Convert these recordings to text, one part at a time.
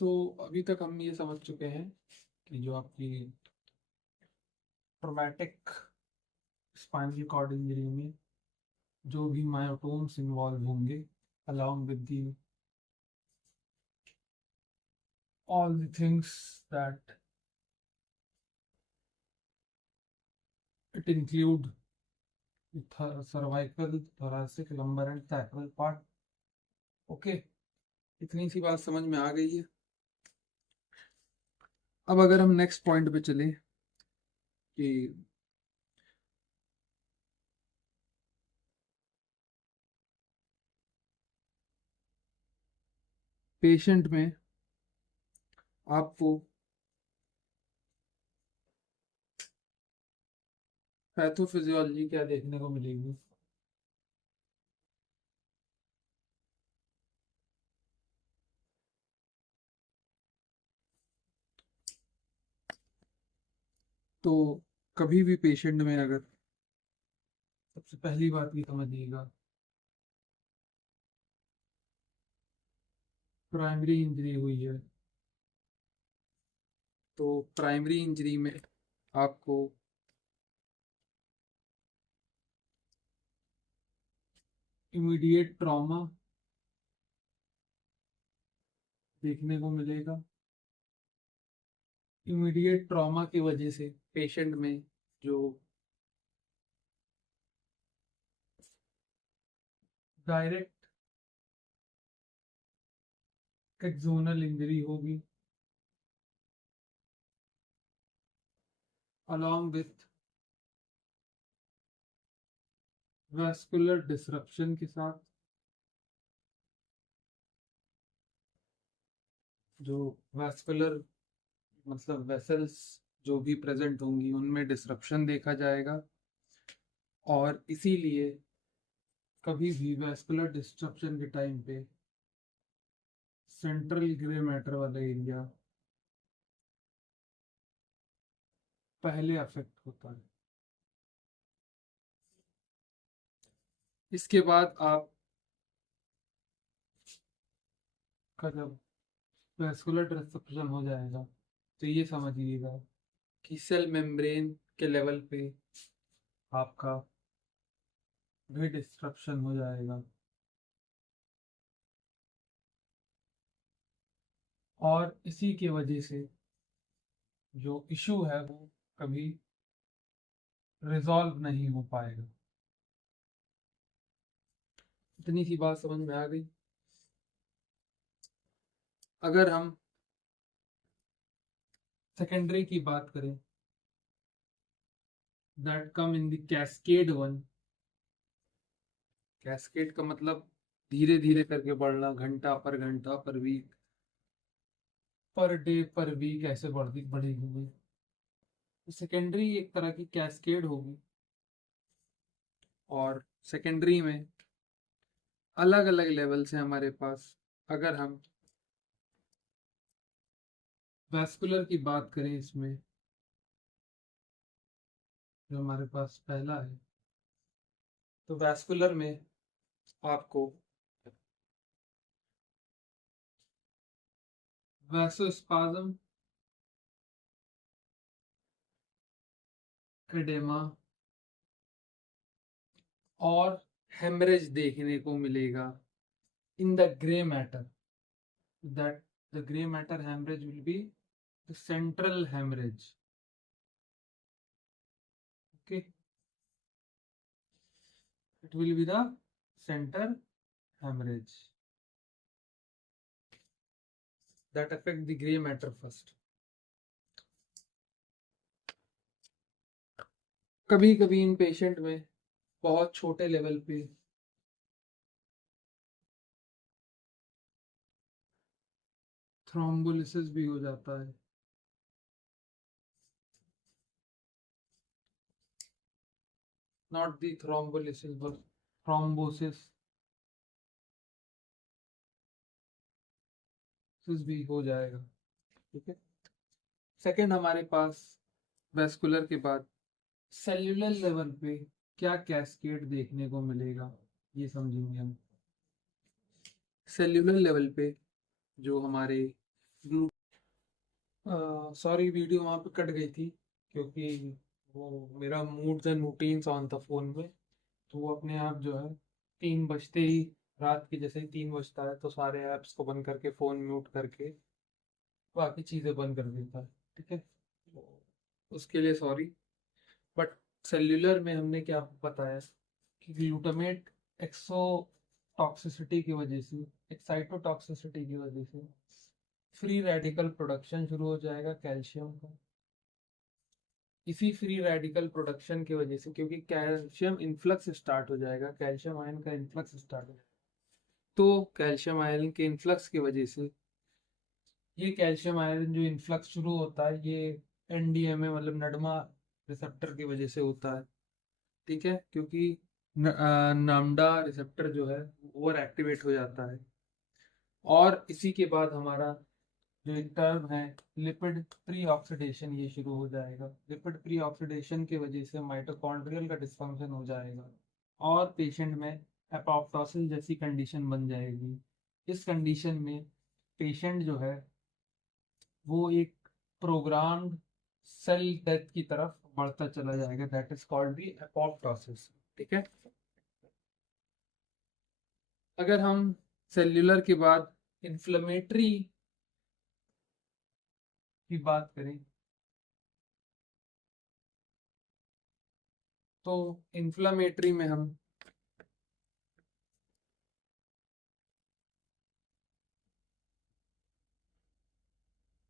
अभी तक हम ये समझ चुके हैं कि जो आपकी ट्रॉमेटिक स्पाइनल कॉर्ड इंजरी में जो भी मायोटोम्स इन्वॉल्व होंगे along with the all the things that it include cervical, thoracic, lumbar and sacral part. Okay, इतनी सी बात समझ में आ गई है। अब अगर हम नेक्स्ट पॉइंट पे चले कि पेशेंट में आपको पैथोफिजियोलॉजी क्या देखने को मिलेगी। तो कभी भी पेशेंट में अगर सबसे पहली बात ये समझिएगा, प्राइमरी इंजरी हुई है तो प्राइमरी इंजरी में आपको इमीडिएट ट्रॉमा देखने को मिलेगा। इमीडिएट ट्रॉमा की वजह से पेशेंट में जो डायरेक्ट एक्सोनल इंजरी होगी along with वैस्कुलर डिसरप्शन के साथ, जो वैस्कुलर मतलब वेसल्स जो भी प्रेजेंट होंगी उनमें डिसरप्शन देखा जाएगा। और इसीलिए कभी भी वैस्कुलर डिस्ट्रप्शन के टाइम पे सेंट्रल ग्रे मैटर वाला एरिया पहले अफेक्ट होता है। इसके बाद आप का जब वैस्कुलर डिस्ट्रप्शन हो जाएगा तो ये समझिएगा कि सेल मेम्ब्रेन के लेवल पे आपका भी डिस्ट्रप्शन हो जाएगा और इसी के वजह से जो इशू है वो कभी रिजॉल्व नहीं हो पाएगा। इतनी सी बात समझ में आ गई। अगर हम सेकेंडरी की बात करें, that come in the cascade one. Cascade का मतलब धीरे धीरे करके बढ़ना, घंटा पर वीक पर डे पर वीक ऐसे बढ़ती बढ़ेगी। सेकेंडरी एक तरह की कैस्केड होगी और सेकेंडरी में अलग अलग लेवल से हमारे पास, अगर हम वैस्कुलर की बात करें इसमें जो हमारे पास पहला है, तो वैस्कुलर में आपको वैसोस्पाज्म, एडेमा और हेमरेज देखने को मिलेगा in the grey matter. That the grey matter haemorrhage will be the central haemorrhage. Okay, it will be the centre hemorrhage that affect the gray matter first. कभी कभी इन patient में बहुत छोटे level पे थ्रोम्बोलिसिस भी हो जाता है। Not the thrombolysis but thrombosis भी हो जाएगा। ठीक है, सेकंड हमारे पास वेस्कुलर के बाद सेल्यूलर लेवल पे क्या कैस्केड देखने को मिलेगा ये समझेंगे हम। सेल्यूलर लेवल पे जो हमारे सॉरी वीडियो वहाँ पे कट गई थी क्योंकि वो मेरा मूड्स एंड रूटीन्स ऑन था फ़ोन में, तो वो अपने आप जो है 3 बजते ही, रात के जैसे ही 3 बजता है तो सारे ऐप्स को बंद करके फ़ोन म्यूट करके बाकी चीज़ें बंद कर देता है। ठीक है, तो उसके लिए सॉरी। बट सेल्यूलर में हमने क्या बताया कि ग्लूटामेट एक्सोटॉक्सिसिटी की वजह से, एक्साइटोटॉक्सिसिटी की वजह से फ्री रेडिकल प्रोडक्शन शुरू हो जाएगा कैल्शियम का। इसी फ्री रेडिकल प्रोडक्शन की वजह से, क्योंकि कैल्शियम इन्फ्लक्स स्टार्ट हो जाएगा, कैल्शियम आयन का इन्फ्लक्स स्टार्ट हो जाएगा, तो कैल्शियम आयन के इन्फ्लक्स की वजह से ये कैल्शियम आयन जो इन्फ्लक्स शुरू होता है ये एनडीएमए मतलब नडमा रिसेप्टर की वजह से होता है। ठीक है, क्योंकि नामडा रिसेप्टर जो है ओवर एक्टिवेट हो जाता है। और इसी के बाद हमारा जो एक टर्म है लिपिड प्री ऑक्सीडेशन, ये शुरू हो जाएगा। लिपिड प्री ऑक्सीडेशन की वजह से माइटोकॉन्ड्रियल का डिस्फंक्शन हो जाएगा और पेशेंट में एपोप्टोसिस जैसी कंडीशन बन जाएगी। इस कंडीशन में पेशेंट जो है वो एक प्रोग्राम्ड सेल डेथ की तरफ बढ़ता चला जाएगा, that is called the apoptosis. ठीक है, अगर हम सेल्यूलर के बाद इन्फ्लेमेटरी की बात करें तो इन्फ्लेमेटरी में हम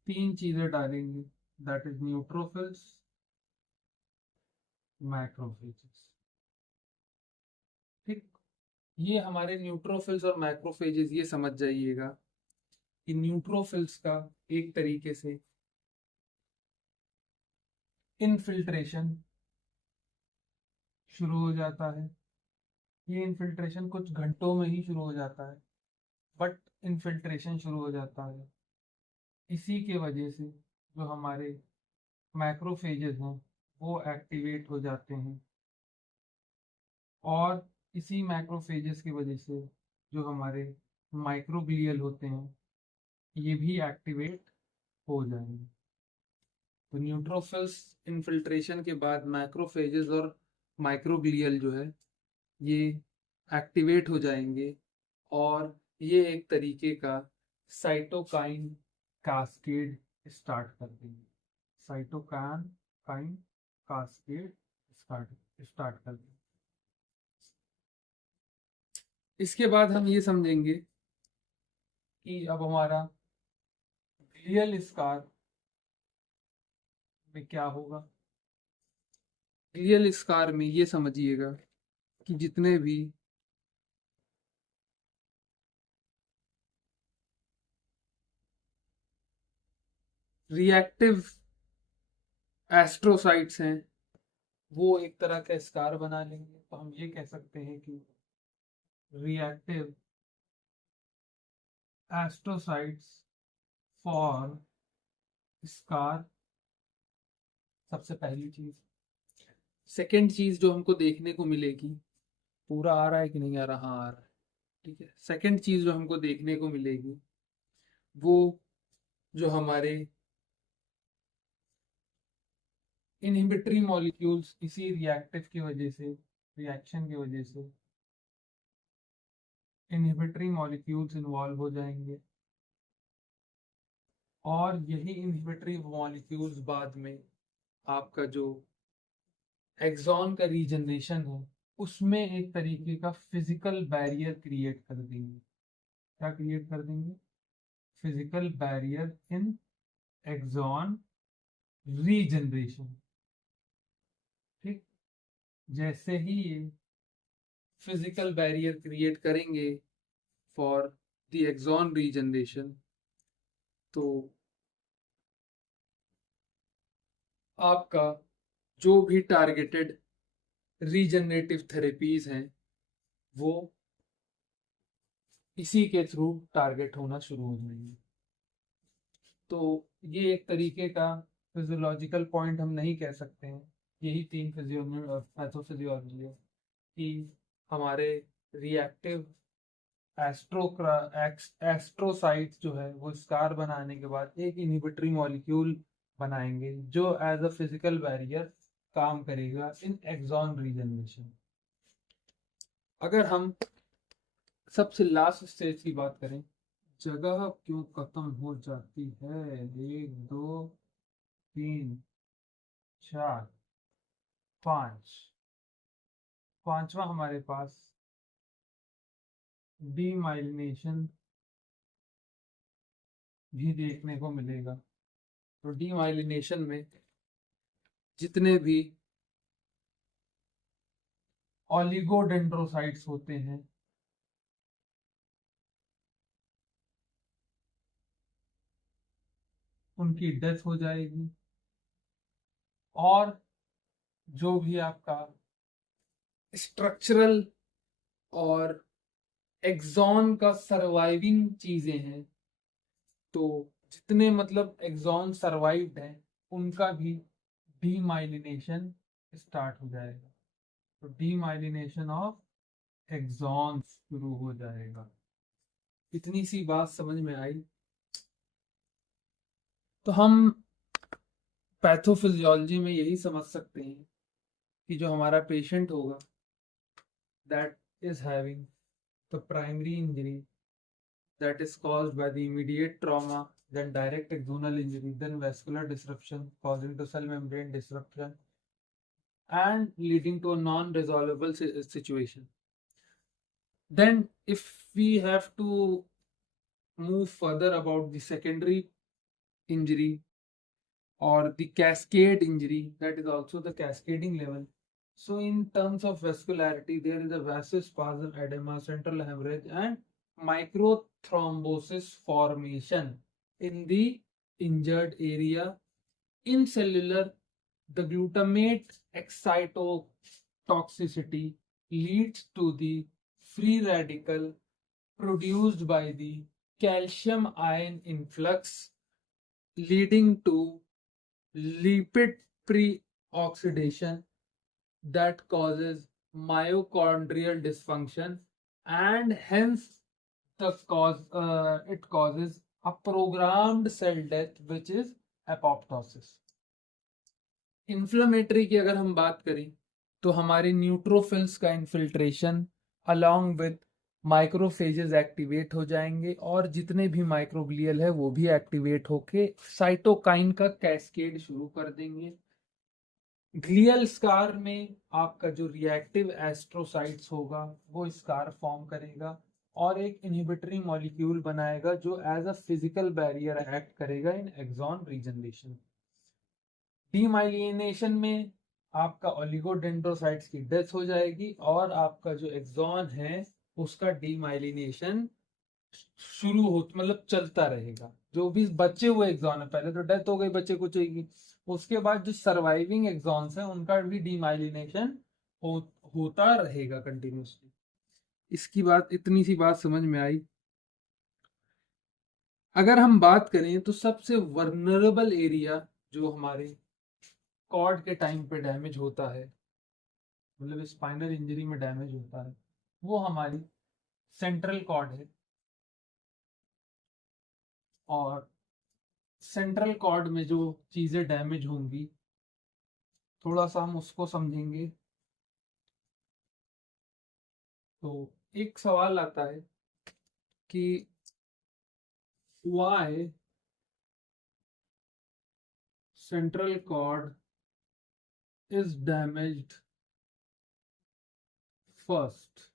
तीन चीजें डालेंगे, दैट इज न्यूट्रोफिल्स, मैक्रोफेजेस। ठीक, ये हमारे न्यूट्रोफिल्स और मैक्रोफेजेस, ये समझ जाइएगा कि न्यूट्रोफिल्स का एक तरीके से इनफिल्ट्रेशन शुरू हो जाता है। ये इनफिल्ट्रेशन कुछ घंटों में ही शुरू हो जाता है, बट इनफिल्ट्रेशन शुरू हो जाता है। इसी के वजह से जो हमारे मैक्रोफेजेस हैं वो एक्टिवेट हो जाते हैं, और इसी मैक्रोफेजेस की वजह से जो हमारे माइक्रोग्लियल होते हैं ये भी एक्टिवेट हो जाएंगे। तो न्यूट्रोफिल्स इनफिल्ट्रेशन के बाद मैक्रोफेजेस और माइक्रोग्लियल जो है ये एक्टिवेट हो जाएंगे, और ये एक तरीके का साइटोकाइन कास्केड स्टार्ट कर देंगे। Cytokine kine cascade start start कर देंगे। इसके बाद हम ये समझेंगे कि अब हमारा ग्लियल स्कार में क्या होगा। ग्लियल स्कार में ये समझिएगा कि जितने भी रिएक्टिव एस्ट्रोसाइट्स हैं वो एक तरह का स्कार बना लेंगे। तो हम ये कह सकते हैं कि रिएक्टिव एस्ट्रोसाइट्स फॉर स्कार, सबसे पहली चीज। सेकेंड चीज जो हमको देखने को मिलेगी, पूरा आ रहा है कि नहीं आ रहा, हाँ आ रहा है, ठीक है। सेकेंड चीज जो हमको देखने को मिलेगी वो जो हमारे इनहिबिटरी मॉलिक्यूल्स इसी रिएक्टिव की वजह से, रिएक्शन की वजह से इनहिबिटरी मॉलिक्यूल्स इन्वॉल्व हो जाएंगे, और यही इनहिबिटरी मॉलिक्यूल्स बाद में आपका जो एक्सॉन का रीजनरेशन है उसमें एक तरीके का फिजिकल बैरियर क्रिएट कर देंगे। क्या क्रिएट कर देंगे? Physical barrier in axon regeneration. ठीक, जैसे ही ये फिजिकल बैरियर क्रिएट करेंगे फॉर द एक्सॉन रीजनरेशन, तो आपका जो भी टारगेटेड रीजनरेटिव थेरेपीज हैं वो इसी के थ्रू टारगेट होना शुरू हो जाएंगे। तो ये एक तरीके का फिजियोलॉजिकल पॉइंट हम नहीं कह सकते हैं, यही तीन पैथोफिजियोलॉजी है कि हमारे रिएक्टिव एस्ट्रोसाइट्स जो है वो स्कार बनाने के बाद एक इनहिबिटरी मॉलिक्यूल बनाएंगे जो एज अ फिजिकल बैरियर काम करेगा इन एक्सॉन रीजनरेशन। अगर हम सबसे लास्ट स्टेज की बात करें, जगह क्यों खत्म हो जाती है, 1 2 3 4 5, पांचवा हमारे पास डीमाइलिनेशन भी देखने को मिलेगा। तो डीमाइलिनेशन में जितने भी ऑलिगोडेंड्रोसाइट्स होते हैं उनकी डेथ हो जाएगी, और जो भी आपका स्ट्रक्चरल और एक्सॉन का सर्वाइविंग चीजें हैं, तो जितने मतलब एक्सॉन सर्वाइव्ड हैं उनका भी डीमाइलिनेशन स्टार्ट हो जाएगा। तो डीमाइलिनेशन ऑफ एक्सॉन शुरू हो जाएगा। इतनी सी बात समझ में आई। तो हम पैथोफिजियोलॉजी में यही समझ सकते हैं कि जो हमारा पेशेंट होगा that is having the primary injury that is caused by the immediate trauma, then direct axonal injury, then vascular disruption causing to cell membrane disruption and leading to a non-resolvable situation. Then if we have to move further about the secondary injury or the cascade injury, that is also the cascading level. So in terms of vascularity, there is a vasospasm, edema, central hemorrhage and microthrombosis formation in the injured area. In cellular, the glutamate excitotoxicity leads to the free radical produced by the calcium ion influx, leading to lipid pre-oxidation that causes mitochondrial dysfunction, and hence it causes a programmed cell death which is apoptosis. Inflammatory की अगर हम बात करें तो हमारे neutrophils का infiltration along with microphages activate हो जाएंगे, और जितने भी माइक्रोग्लियल है वो भी एक्टिवेट होके साइटोकाइन का कैस्केड शुरू कर देंगे। ग्लियल स्कार में आपका जो रिएक्टिव एस्ट्रोसाइट्स होगा वो स्कार फॉर्म करेगा और एक इनहिबिटरी मॉलिक्यूल बनाएगा जो as a physical barrier act करेगा इन एक्सॉन रीजनरेशन। डीमाइलिनेशन में आपका ओलिगोडेंड्रोसाइट्स की डेथ हो जाएगी और आपका जो एक्सॉन है उसका डीमाइलिनेशन शुरू हो मतलब चलता रहेगा। जो भी बचे हुए एक्सॉन है, पहले तो डेथ हो गई बच्चे को चाहिए, उसके बाद जो सर्वाइविंग एक्सॉन्स हैं उनका भी डीमाइलिनेशन होता रहेगा कंटिन्यूसली। इसकी बात, इतनी सी बात समझ में आई। अगर हम बात करें तो सबसे वर्नरेबल एरिया जो हमारे कॉर्ड के टाइम पे डैमेज होता है, मतलब स्पाइनल इंजरी में डैमेज होता है, वो हमारी सेंट्रल कॉर्ड है। और सेंट्रल कॉर्ड में जो चीजें डैमेज होंगी थोड़ा सा हम उसको समझेंगे। तो एक सवाल आता है कि why central cord is damaged first,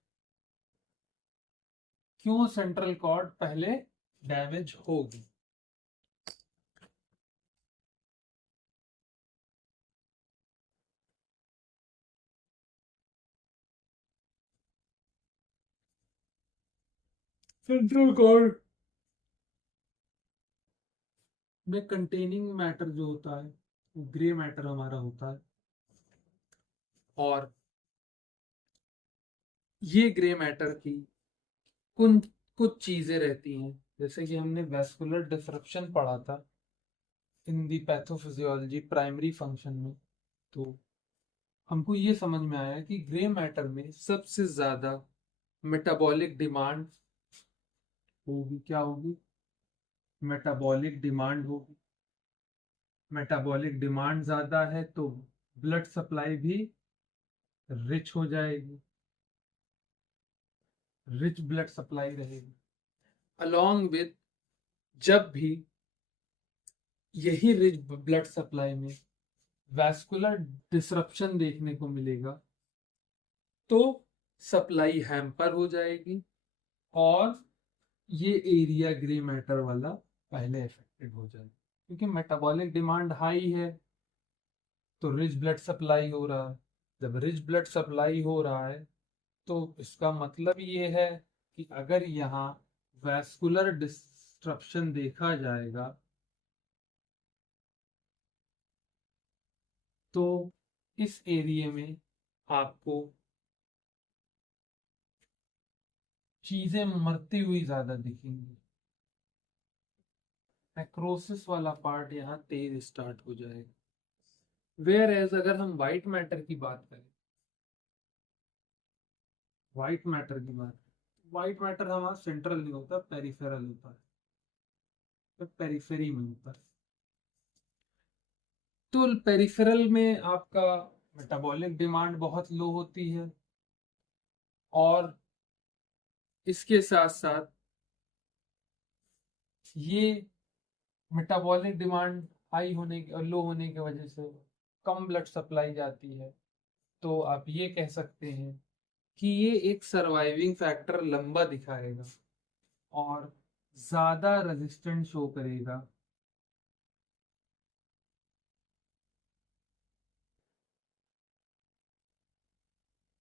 क्यों सेंट्रल कॉर्ड पहले डैमेज होगी। सेंट्रल कॉर्ड में कंटेनिंग मैटर जो होता है वो ग्रे मैटर हमारा होता है, और ये ग्रे मैटर की कुछ कुछ चीजें रहती हैं, जैसे कि हमने वैस्कुलर डिसरप्शन पढ़ा था इन दी पैथोफिजियोलॉजी प्राइमरी फंक्शन में। तो हमको ये समझ में आया कि ग्रे मैटर में सबसे ज्यादा मेटाबॉलिक डिमांड होगी, क्या होगी, मेटाबॉलिक डिमांड होगी। मेटाबॉलिक डिमांड ज्यादा है तो ब्लड सप्लाई भी रिच हो जाएगी, रिच ब्लड सप्लाई रहेगी। अलोंग विद, जब भी यही रिच ब्लड सप्लाई में वैस्कुलर डिसरप्शन देखने को मिलेगा तो सप्लाई हैम्पर हो जाएगी और ये एरिया ग्रे मैटर वाला पहले अफेक्टेड हो जाएगा, क्योंकि मेटाबॉलिक डिमांड हाई है तो रिच ब्लड सप्लाई हो रहा है। जब रिच ब्लड सप्लाई हो रहा है तो इसका मतलब ये है कि अगर यहाँ वैस्कुलर डिस्ट्रप्शन देखा जाएगा तो इस एरिया में आपको चीजें मरती हुई ज्यादा दिखेंगी, नेक्रोसिस वाला पार्ट यहाँ तेज स्टार्ट हो जाएगा। वेयर एज अगर हम व्हाइट मैटर की बात करें, व्हाइट मैटर की बात, व्हाइट मैटर हमारा सेंट्रल नहीं होता, पेरिफेरल होता है, तो पेरिफेरी में होता है। तो पेरिफेरल में आपका मेटाबॉलिक डिमांड बहुत लो होती है और इसके साथ साथ ये मेटाबॉलिक डिमांड हाई होने और लो होने की वजह से कम ब्लड सप्लाई जाती है। तो आप ये कह सकते हैं कि ये एक सर्वाइविंग फैक्टर लंबा दिखाएगा और ज्यादा रेजिस्टेंट शो करेगा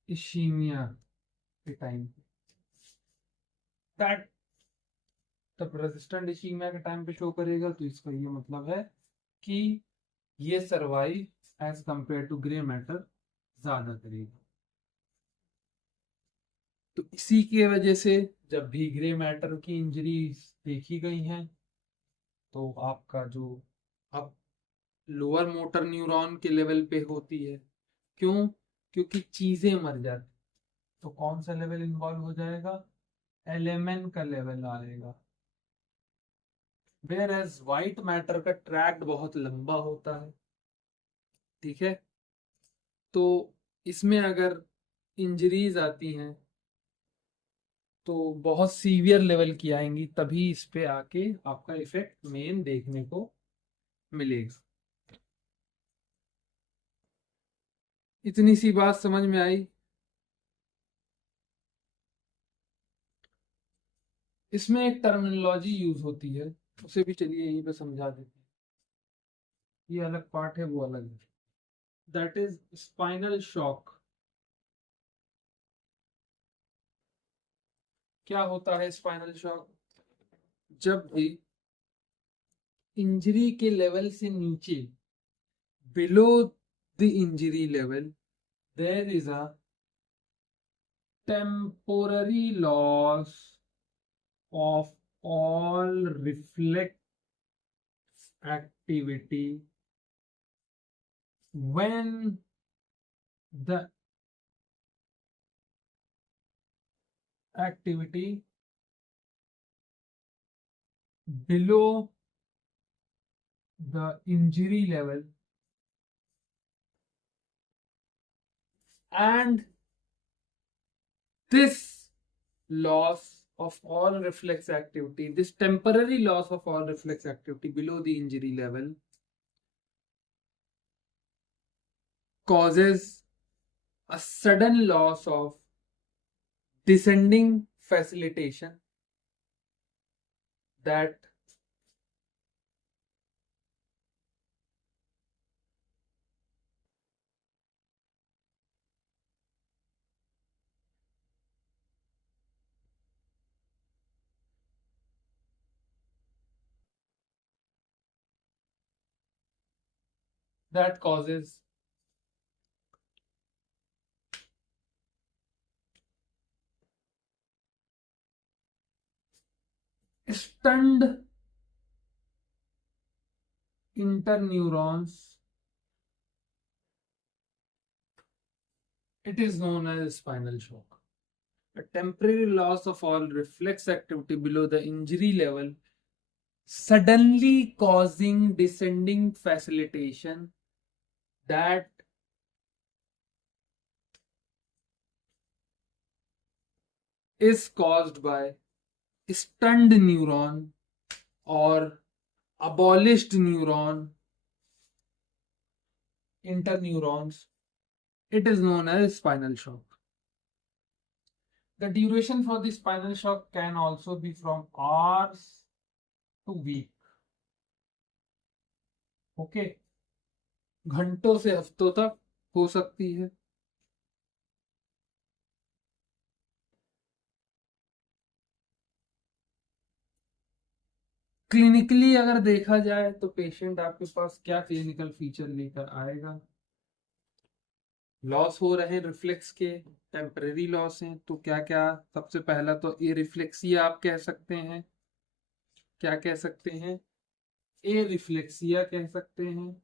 इशीमिया के टाइम पे। दैट तब रेजिस्टेंट इशीमिया के टाइम पे शो करेगा तो इसका ये मतलब है कि ये survive as compare to grey matter ज्यादा करेगा। तो इसी की वजह से जब भी ग्रे मैटर की इंजरी देखी गई हैं तो आपका जो अब लोअर मोटर न्यूरॉन के लेवल पे होती है। क्यों? क्योंकि चीजें मर जाती, तो कौन सा लेवल इन्वॉल्व हो जाएगा, एलिमेंट का लेवल आएगा। वेयर एज व्हाइट मैटर का ट्रैक्ट बहुत लंबा होता है, ठीक है, तो इसमें अगर इंजरीज आती हैं तो बहुत सीवियर लेवल की आएंगी, तभी इस पे आके आपका इफेक्ट मेन देखने को मिलेगा। इतनी सी बात समझ में आई। इसमें एक टर्मिनोलॉजी यूज होती है, उसे भी चलिए यहीं पे समझा देते हैं। ये अलग पार्ट है, वो अलग है। That is spinal shock. क्या होता है स्पाइनल शॉक? जब भी इंजरी के लेवल से नीचे, below the injury level, there is a temporary loss of all reflex activity when the activity below the injury level, and this loss of all reflex activity, this temporary loss of all reflex activity below the injury level causes a sudden loss of descending facilitation that causes stunned interneurons. It is known as spinal shock. A temporary loss of all reflex activity below the injury level, suddenly causing descending facilitation that is caused by stunned neuron or abolished neuron interneurons. It is known as spinal shock. The duration for the spinal shock can also be from hours to week. Okay, घंटों से हफ्तों तक हो सकती है. Clinically अगर देखा जाए तो पेशेंट आपके पास क्या क्लिनिकल फीचर लेकर आएगा? लॉस हो रहे हैं रिफ्लेक्स के, टेम्परेरी लॉस हैं, तो क्या क्या? सबसे पहला तो ए रिफ्लेक्सिया आप कह सकते हैं. क्या कह सकते हैं? ए रिफ्लेक्सिया कह सकते हैं.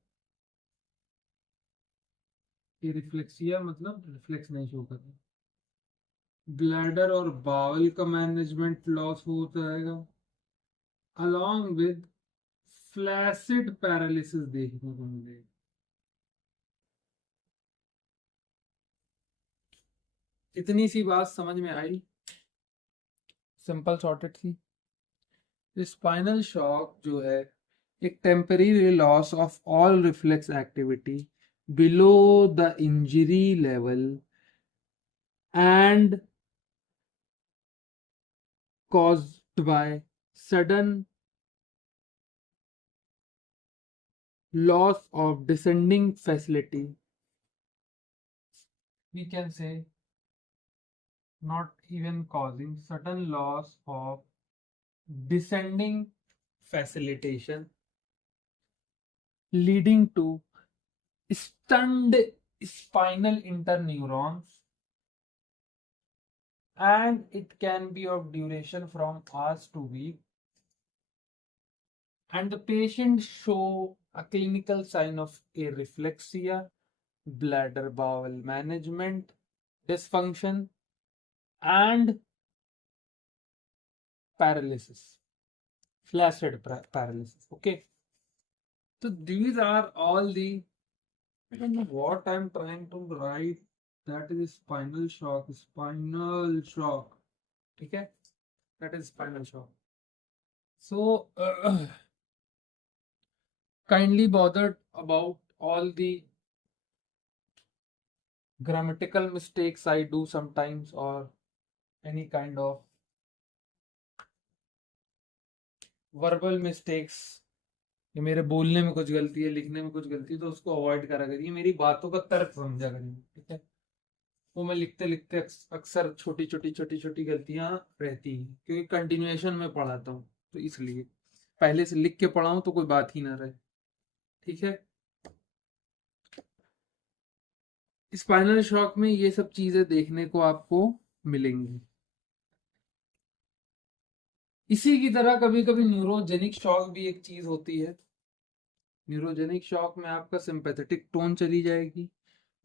ए रिफ्लेक्सिया मतलब रिफ्लेक्स नहीं शो कर. ब्लैडर और बावल का मैनेजमेंट लॉस हो जाएगा, अलॉन्ग विद फ्लैसिड पैरालिसिस देखने को मिलेगा. इतनी सी बात समझ में आई, सिंपल सॉर्टेड सी. स्पाइनल शॉक जो है एक temporary loss of all reflex activity below the injury level and caused by sudden loss of descending facility. We can say not even causing sudden loss of descending facilitation leading to stunned spinal interneurons, and it can be of duration from hours to week, and the patient show a clinical sign of areflexia, bladder bowel management dysfunction, and paralysis, flaccid paralysis. Okay, so these are all the, I don't know what I'm trying to write. That is spinal shock. Spinal shock. Okay, that is spinal shock. So kindly bothered about all the grammatical mistakes I do sometimes, or any kind of verbal mistakes. ये मेरे बोलने में कुछ गलती है, लिखने में कुछ गलती है, तो उसको अवॉइड करा करिए. मेरी बातों का तर्क समझा करिए. ठीक है, वो मैं लिखते लिखते अक्सर छोटी छोटी छोटी छोटी गलतियां रहती हैं, क्योंकि कंटिन्यूएशन में पढ़ाता हूँ, तो इसलिए पहले से लिख के पढ़ाऊं तो कोई बात ही ना रहे. ठीक है, स्पाइनल शॉक में ये सब चीजें देखने को आपको मिलेंगी. इसी की तरह कभी कभी न्यूरोजेनिक शॉक भी एक चीज होती है. न्यूरोजेनिक शॉक में आपका सिंपैथेटिक टोन चली जाएगी,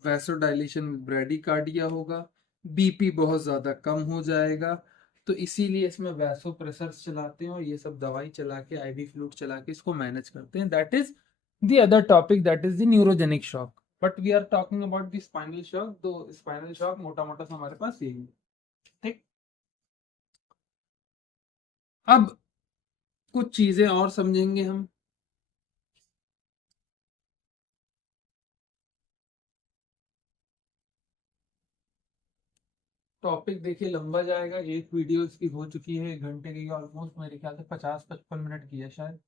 वैसोडाइलेशन में ब्रेडिकार्डिया होगा, बीपी बहुत ज्यादा कम हो जाएगा. तो इसीलिए इसमें वैसो प्रेशर्स चलाते हैं और ये सब दवाई चला के, आईवी फ्लूइड चला के इसको मैनेज करते हैं. That is the other topic, that is the neurogenic shock. But we are talking about the spinal shock. तो स्पाइनल शॉक मोटा मोटा हमारे पास यही है. ठीक, अब कुछ चीजें और समझेंगे हम. टॉपिक देखिए लंबा जाएगा, एक वीडियो इसकी हो चुकी है 1 घंटे की ऑलमोस्ट, मेरे ख्याल से 50-55 मिनट की है शायद.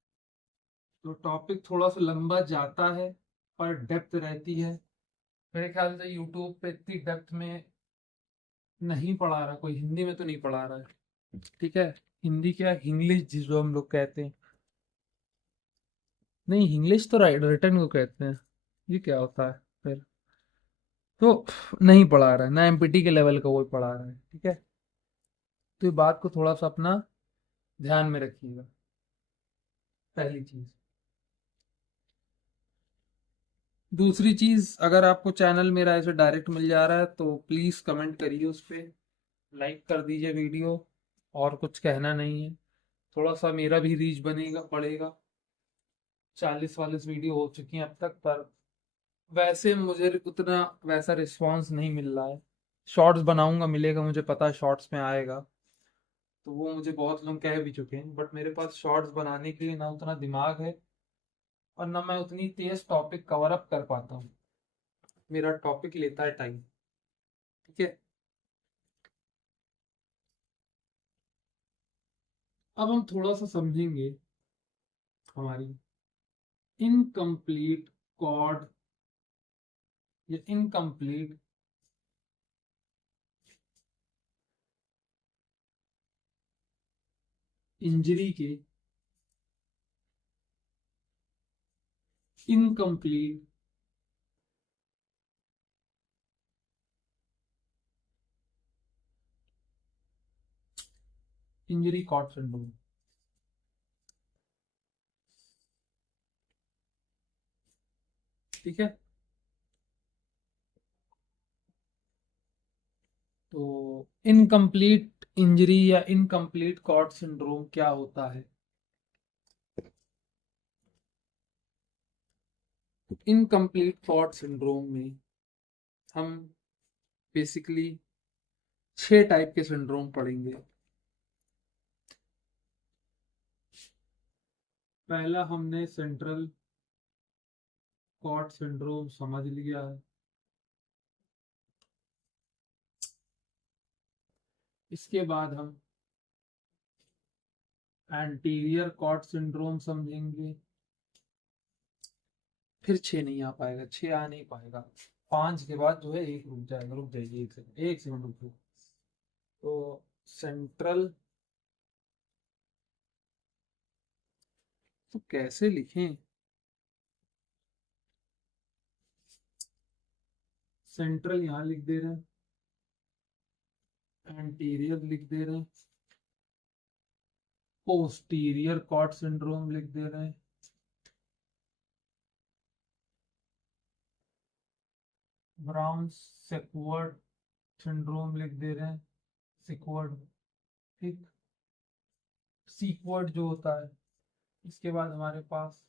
तो टॉपिक थोड़ा सा लंबा जाता है पर डेप्थ रहती है. मेरे ख्याल से यूट्यूब पे इतनी डेप्थ में नहीं पढ़ा रहा कोई, हिंदी में तो नहीं पढ़ा रहा है. ठीक है, हिंदी क्या, इंग्लिश जिसको हम लोग कहते हैं. नहीं, इंग्लिश तो रिटर्न को कहते हैं. ये क्या होता है फिर? तो नहीं पढ़ा रहा है ना, एमपीटी के लेवल का कोई पढ़ा रहा है. ठीक है, तो ये बात को थोड़ा सा अपना ध्यान में रखिएगा, पहली चीज. दूसरी चीज, अगर आपको चैनल मेरा ऐसे डायरेक्ट मिल जा रहा है तो प्लीज कमेंट करिए उस पर. लाइक कर दीजिए वीडियो, और कुछ कहना नहीं है। थोड़ा सा मेरा भी रीच बनेगा पड़ेगा। 40-40 वीडियो हो चुकी हैं अब तक, पर वैसे मुझे उतना वैसा रिस्पांस नहीं मिल रहा है। शॉर्ट्स बनाऊंगा, मिलेगा, मुझे पता है शॉर्ट्स में आएगा, तो वो मुझे बहुत लोग कह भी चुके हैं, बट मेरे पास शॉर्ट्स बनाने के लिए ना उतना दिमाग है, और ना मैं उतनी तेज टॉपिक कवर अप कर पाता हूँ। मेरा टॉपिक लेता है टाइम। ठीक है, अब हम थोड़ा सा समझेंगे हमारी इनकम्प्लीट कॉर्ड या इनकम्प्लीट इंजरी के इनकम्प्लीट इंजरी कॉर्ड सिंड्रोम। ठीक है, तो इनकम्प्लीट इंजरी या इनकम्प्लीट कॉर्ड सिंड्रोम क्या होता है? इनकम्प्लीट कॉर्ड सिंड्रोम में हम बेसिकली 6 टाइप के सिंड्रोम पढ़ेंगे। पहला हमने सेंट्रल कॉर्ड सिंड्रोम समझ लिया है। इसके बाद हम एंटीरियर कॉर्ड सिंड्रोम समझेंगे। फिर 6 नहीं आ पाएगा, 6 आ नहीं पाएगा। 5 के बाद जो है एक रुक जाएगा, रुक जाइए 1 सेकंड, 1 सेकंड रुक जाइए। तो सेंट्रल, तो कैसे लिखें? सेंट्रल यहाँ लिख दे रहे हैं, एंटीरियर लिख दे रहे हैं, पोस्टीरियर कॉर्ड सिंड्रोम लिख दे रहे हैं, ब्राउन सेक्वर्ड सिंड्रोम लिख दे रहे हैं, सिक्वर्ड। ठीक, सीक्वर्ड जो होता है। इसके बाद हमारे पास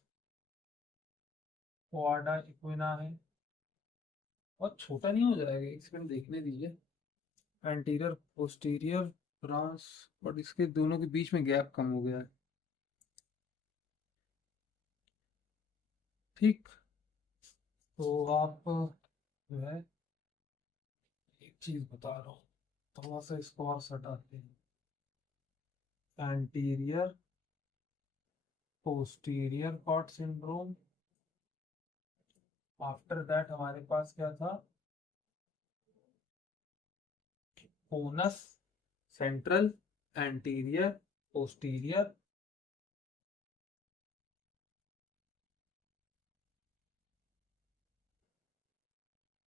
क्वाडा इक्विना है, और छोटा नहीं हो जाएगा, 1 सेकंड देखने दीजिए। एंटीरियर पोस्टीरियर ब्राउन, और इसके दोनों के बीच में गैप कम हो गया है। ठीक, तो आप जो है एक चीज बता रहा हूँ, थोड़ा सा इसको और सटाते हैं। Anterior posterior cord syndrome, after that हमारे पास क्या था? Conus, central, anterior, posterior,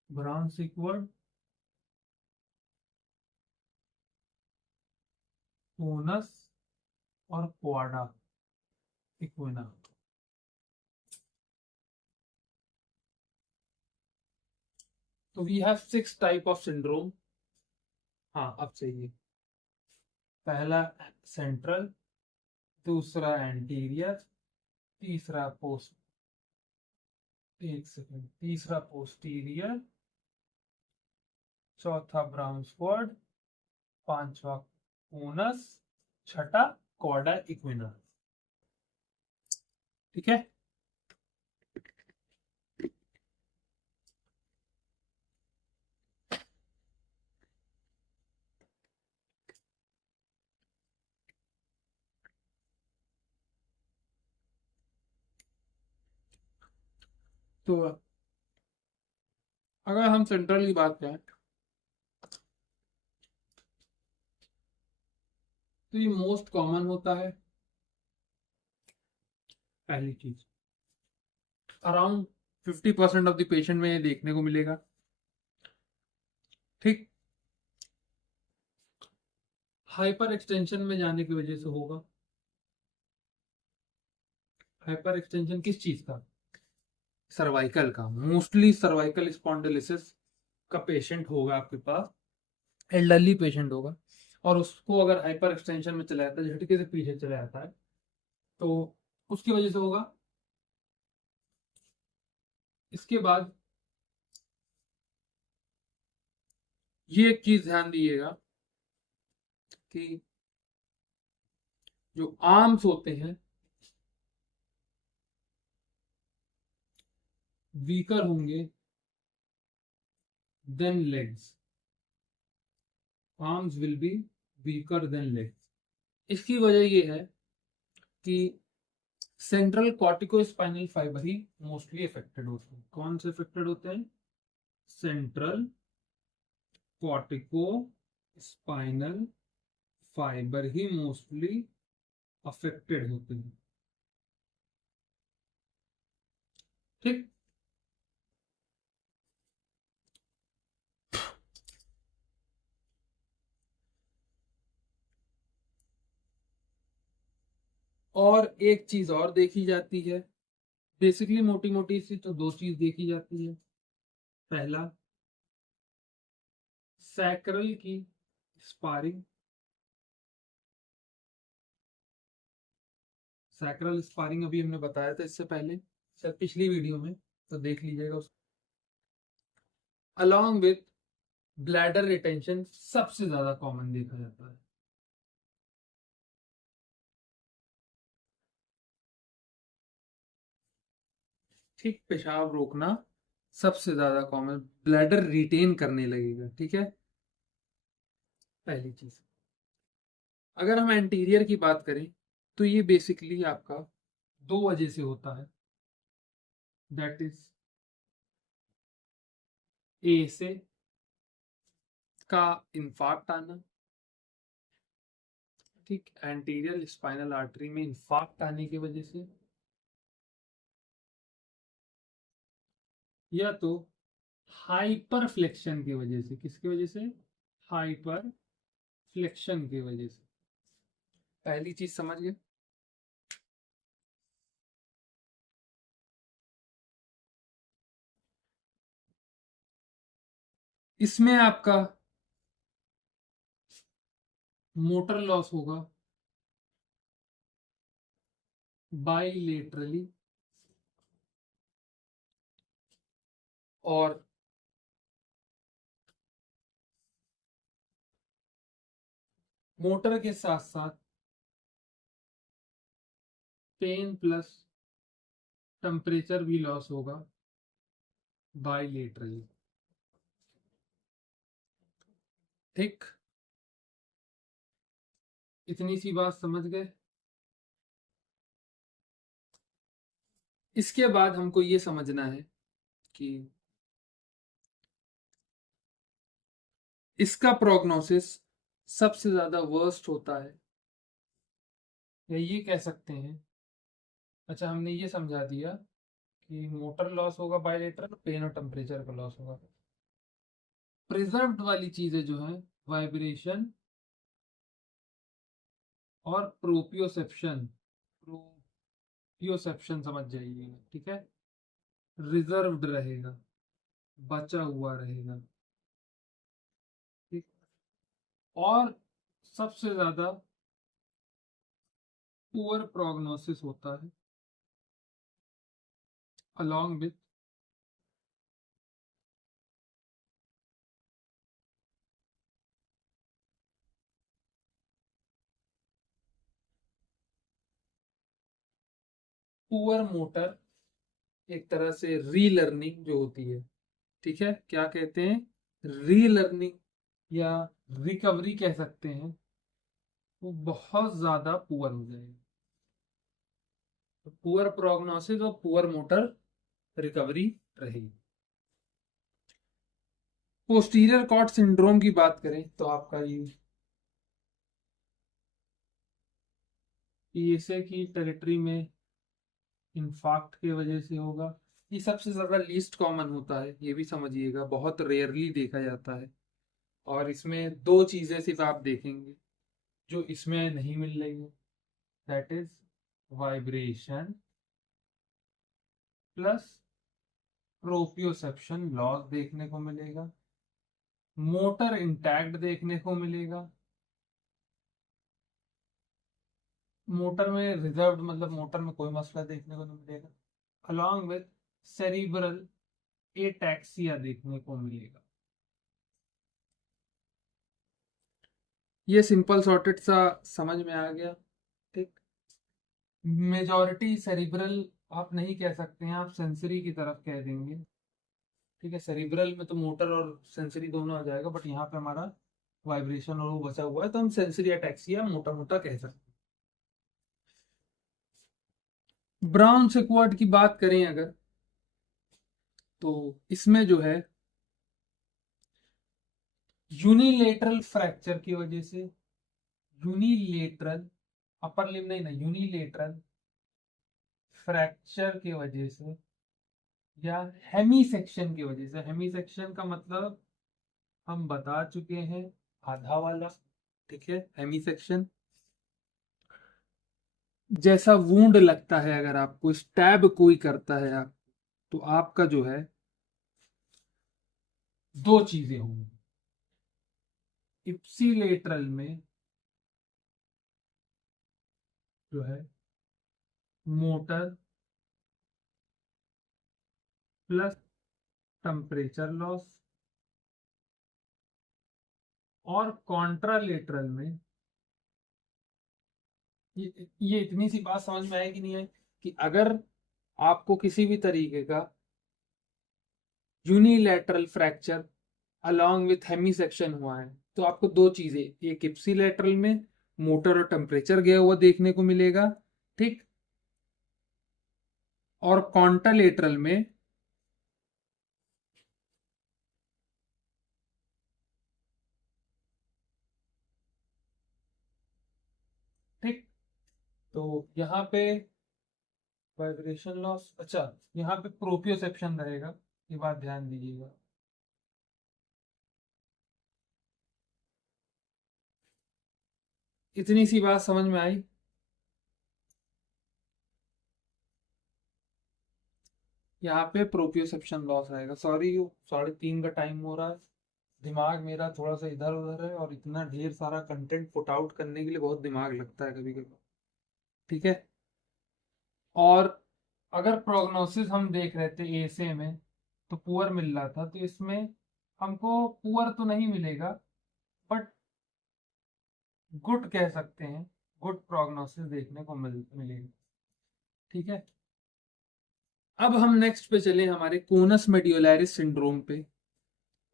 Brown Sequard, conus, और क्वाडा इक्विना। तो we have 6 type of syndrome. हाँ, अब चाहिए। पहला सेंट्रल, दूसरा एंटीरियर, तीसरा पोस्ट, 1 सेकंड, तीसरा पोस्टीरियर, चौथा ब्राउन स्क्वाड, पांचवा कोनस, छठा कॉर्डा इक्विना। ठीक है, तो अगर हम सेंट्रल की बात करें, तो ये मोस्ट कॉमन होता है। पहली चीज, अराउंड 50% ऑफ द पेशेंट में ये देखने को मिलेगा। ठीक, हाइपर एक्सटेंशन में जाने की वजह से होगा। हाइपर एक्सटेंशन किस चीज का? सर्वाइकल का। मोस्टली सर्वाइकल स्पॉन्डिलिसिस का पेशेंट होगा आपके पास, एल्डरली पेशेंट होगा। और उसको अगर हाइपर एक्सटेंशन में चला जाता है, झटके से पीछे चला जाता है, तो उसकी वजह से होगा। इसके बाद ये एक चीज ध्यान दीजिएगा कि जो आर्म्स होते हैं वीकर होंगे then legs. Arms will be weaker then legs. इसकी वजह ये है कि सेंट्रल कॉर्टिकोस्पाइनल फाइबर ही मोस्टली अफेक्टेड होते हैं। कौन से अफेक्टेड होते हैं? सेंट्रल कॉर्टिको स्पाइनल फाइबर ही मोस्टली अफेक्टेड होते हैं। ठीक। और एक चीज और देखी जाती है, बेसिकली मोटी मोटी सी तो दो चीज देखी जाती है। पहला, सैक्रल की स्पारिंग। सैक्रल स्पारिंग अभी हमने बताया था इससे पहले, शायद पिछली वीडियो में, तो देख लीजिएगा उसको। अलॉन्ग विथ ब्लैडर रिटेंशन सबसे ज्यादा कॉमन देखा जाता है। ठीक, पेशाब रोकना सबसे ज्यादा कॉमन, ब्लैडर रिटेन करने लगेगा। ठीक है, पहली चीज। अगर हम एंटीरियर की बात करें तो ये बेसिकली आपका दो वजह से होता है। दैट इज ए से का इंफाक्ट आना। ठीक, एंटीरियर स्पाइनल आर्टरी में इंफाक्ट आने की वजह से, या तो हाइपर फ्लेक्शन की वजह से। किसकी वजह से? हाइपर फ्लेक्शन की वजह से। पहली चीज समझ गए। इसमें आपका मोटर लॉस होगा बाइलेटरली, और मोटर के साथ साथ पेन प्लस टेम्परेचर भी लॉस होगा बाइलेटरली। ठीक, इतनी सी बात समझ गए। इसके बाद हमको ये समझना है कि इसका प्रोग्नोसिस सबसे ज्यादा वर्स्ट होता है, या ये कह सकते हैं। अच्छा, हमने ये समझा दिया कि मोटर लॉस होगा बायलेटरल, पेन और टेम्परेचर का लॉस होगा। प्रिजर्व्ड वाली चीजें जो है वाइब्रेशन और प्रोपियोसेप्शन। प्रोपियोसेप्शन समझ जाइए, ठीक है। रिजर्व्ड रहेगा, बचा हुआ रहेगा। ठीक, और सबसे ज्यादा पुअर प्रोग्नोसिस होता है along with पुअर मोटर, एक तरह से रीलर्निंग जो होती है। ठीक है, क्या कहते हैं? रीलर्निंग या रिकवरी कह सकते हैं, वो बहुत ज्यादा पुअर हो जाएगी। तो पुअर प्रोग्नोसिस और पुअर मोटर रिकवरी रहेगी। पोस्टीरियर कॉर्ड सिंड्रोम की बात करें तो आपका ये पीएसए की टेरिटरी में इंफाक्ट की वजह से होगा। ये सबसे ज्यादा लीस्ट कॉमन होता है, ये भी समझिएगा, बहुत रेयरली देखा जाता है। और इसमें दो चीजें सिर्फ आप देखेंगे जो इसमें नहीं मिल रही है, that is vibration plus proprioception loss देखने को मिलेगा, मोटर इंटैक्ट देखने को मिलेगा, मोटर में रिजर्व मतलब मोटर में कोई मसला देखने को नहीं मिलेगा, अलॉन्ग विथ सेरिब्रल एटैक्सिया देखने को मिलेगा। ये सिंपल सॉर्टेड सा समझ में आ गया। ठीक, मेजॉरिटी सेरिब्रल आप नहीं कह सकते हैं, आप सेंसरी की तरफ कह देंगे। ठीक है, सेरिब्रल में तो मोटर और सेंसरी दोनों आ जाएगा, बट यहाँ पे हमारा वाइब्रेशन और वो बचा हुआ है, तो हम सेंसरी अटैक्सिया मोटा मोटा कह सकते हैं। ब्राउन सेक्वार्ड की बात करें अगर, तो इसमें जो है यूनिलेटरल फ्रैक्चर की वजह से, यूनिलेटरल अपर लिम्ब नहीं ना, यूनिलेटरल फ्रैक्चर की वजह से या हेमी सेक्शन की वजह से, हेमी सेक्शन का मतलब हम बता चुके हैं, आधा वाला। ठीक है, हेमी सेक्शन जैसा वूंड लगता है, अगर आपको स्टैब कोई करता है आप, तो आपका जो है दो चीजें होंगी, इप्सिलेटरल में जो है मोटर प्लस टेम्परेचर लॉस, और कॉन्ट्रालेटरल में ये इतनी सी बात समझ में आएगी नहीं है कि अगर आपको किसी भी तरीके का unilateral fracture along with hemisection हुआ है, तो आपको दो चीजें, एक इप्सिलेटरल में मोटर और टेम्परेचर गया हुआ देखने को मिलेगा, ठीक, और कॉन्ट्रालेटरल में ठीक। तो यहाँ पे वाइब्रेशन लॉस, अच्छा यहाँ पे प्रोप्रियोसेप्शन रहेगा, ये बात ध्यान दीजिएगा। इतनी सी बात समझ में आई। यहाँ पे प्रोप्रियोसेप्शन लॉस आएगा। सॉरी, 3:30 का टाइम हो रहा है, दिमाग मेरा थोड़ा सा इधर उधर है, और इतना ढेर सारा कंटेंट पुट आउट करने के लिए बहुत दिमाग लगता है कभी कभी। ठीक है, और अगर प्रोग्नोसिस हम देख रहे थे एसे में, तो पुअर मिल रहा था, तो इसमें हमको पुअर तो नहीं मिलेगा, बट गुड कह सकते हैं, गुड प्रोग्नोसिस देखने को मिलेगा। ठीक है, अब हम नेक्स्ट पे चले हमारे कोनस मेडियोलैरिस सिंड्रोम पे।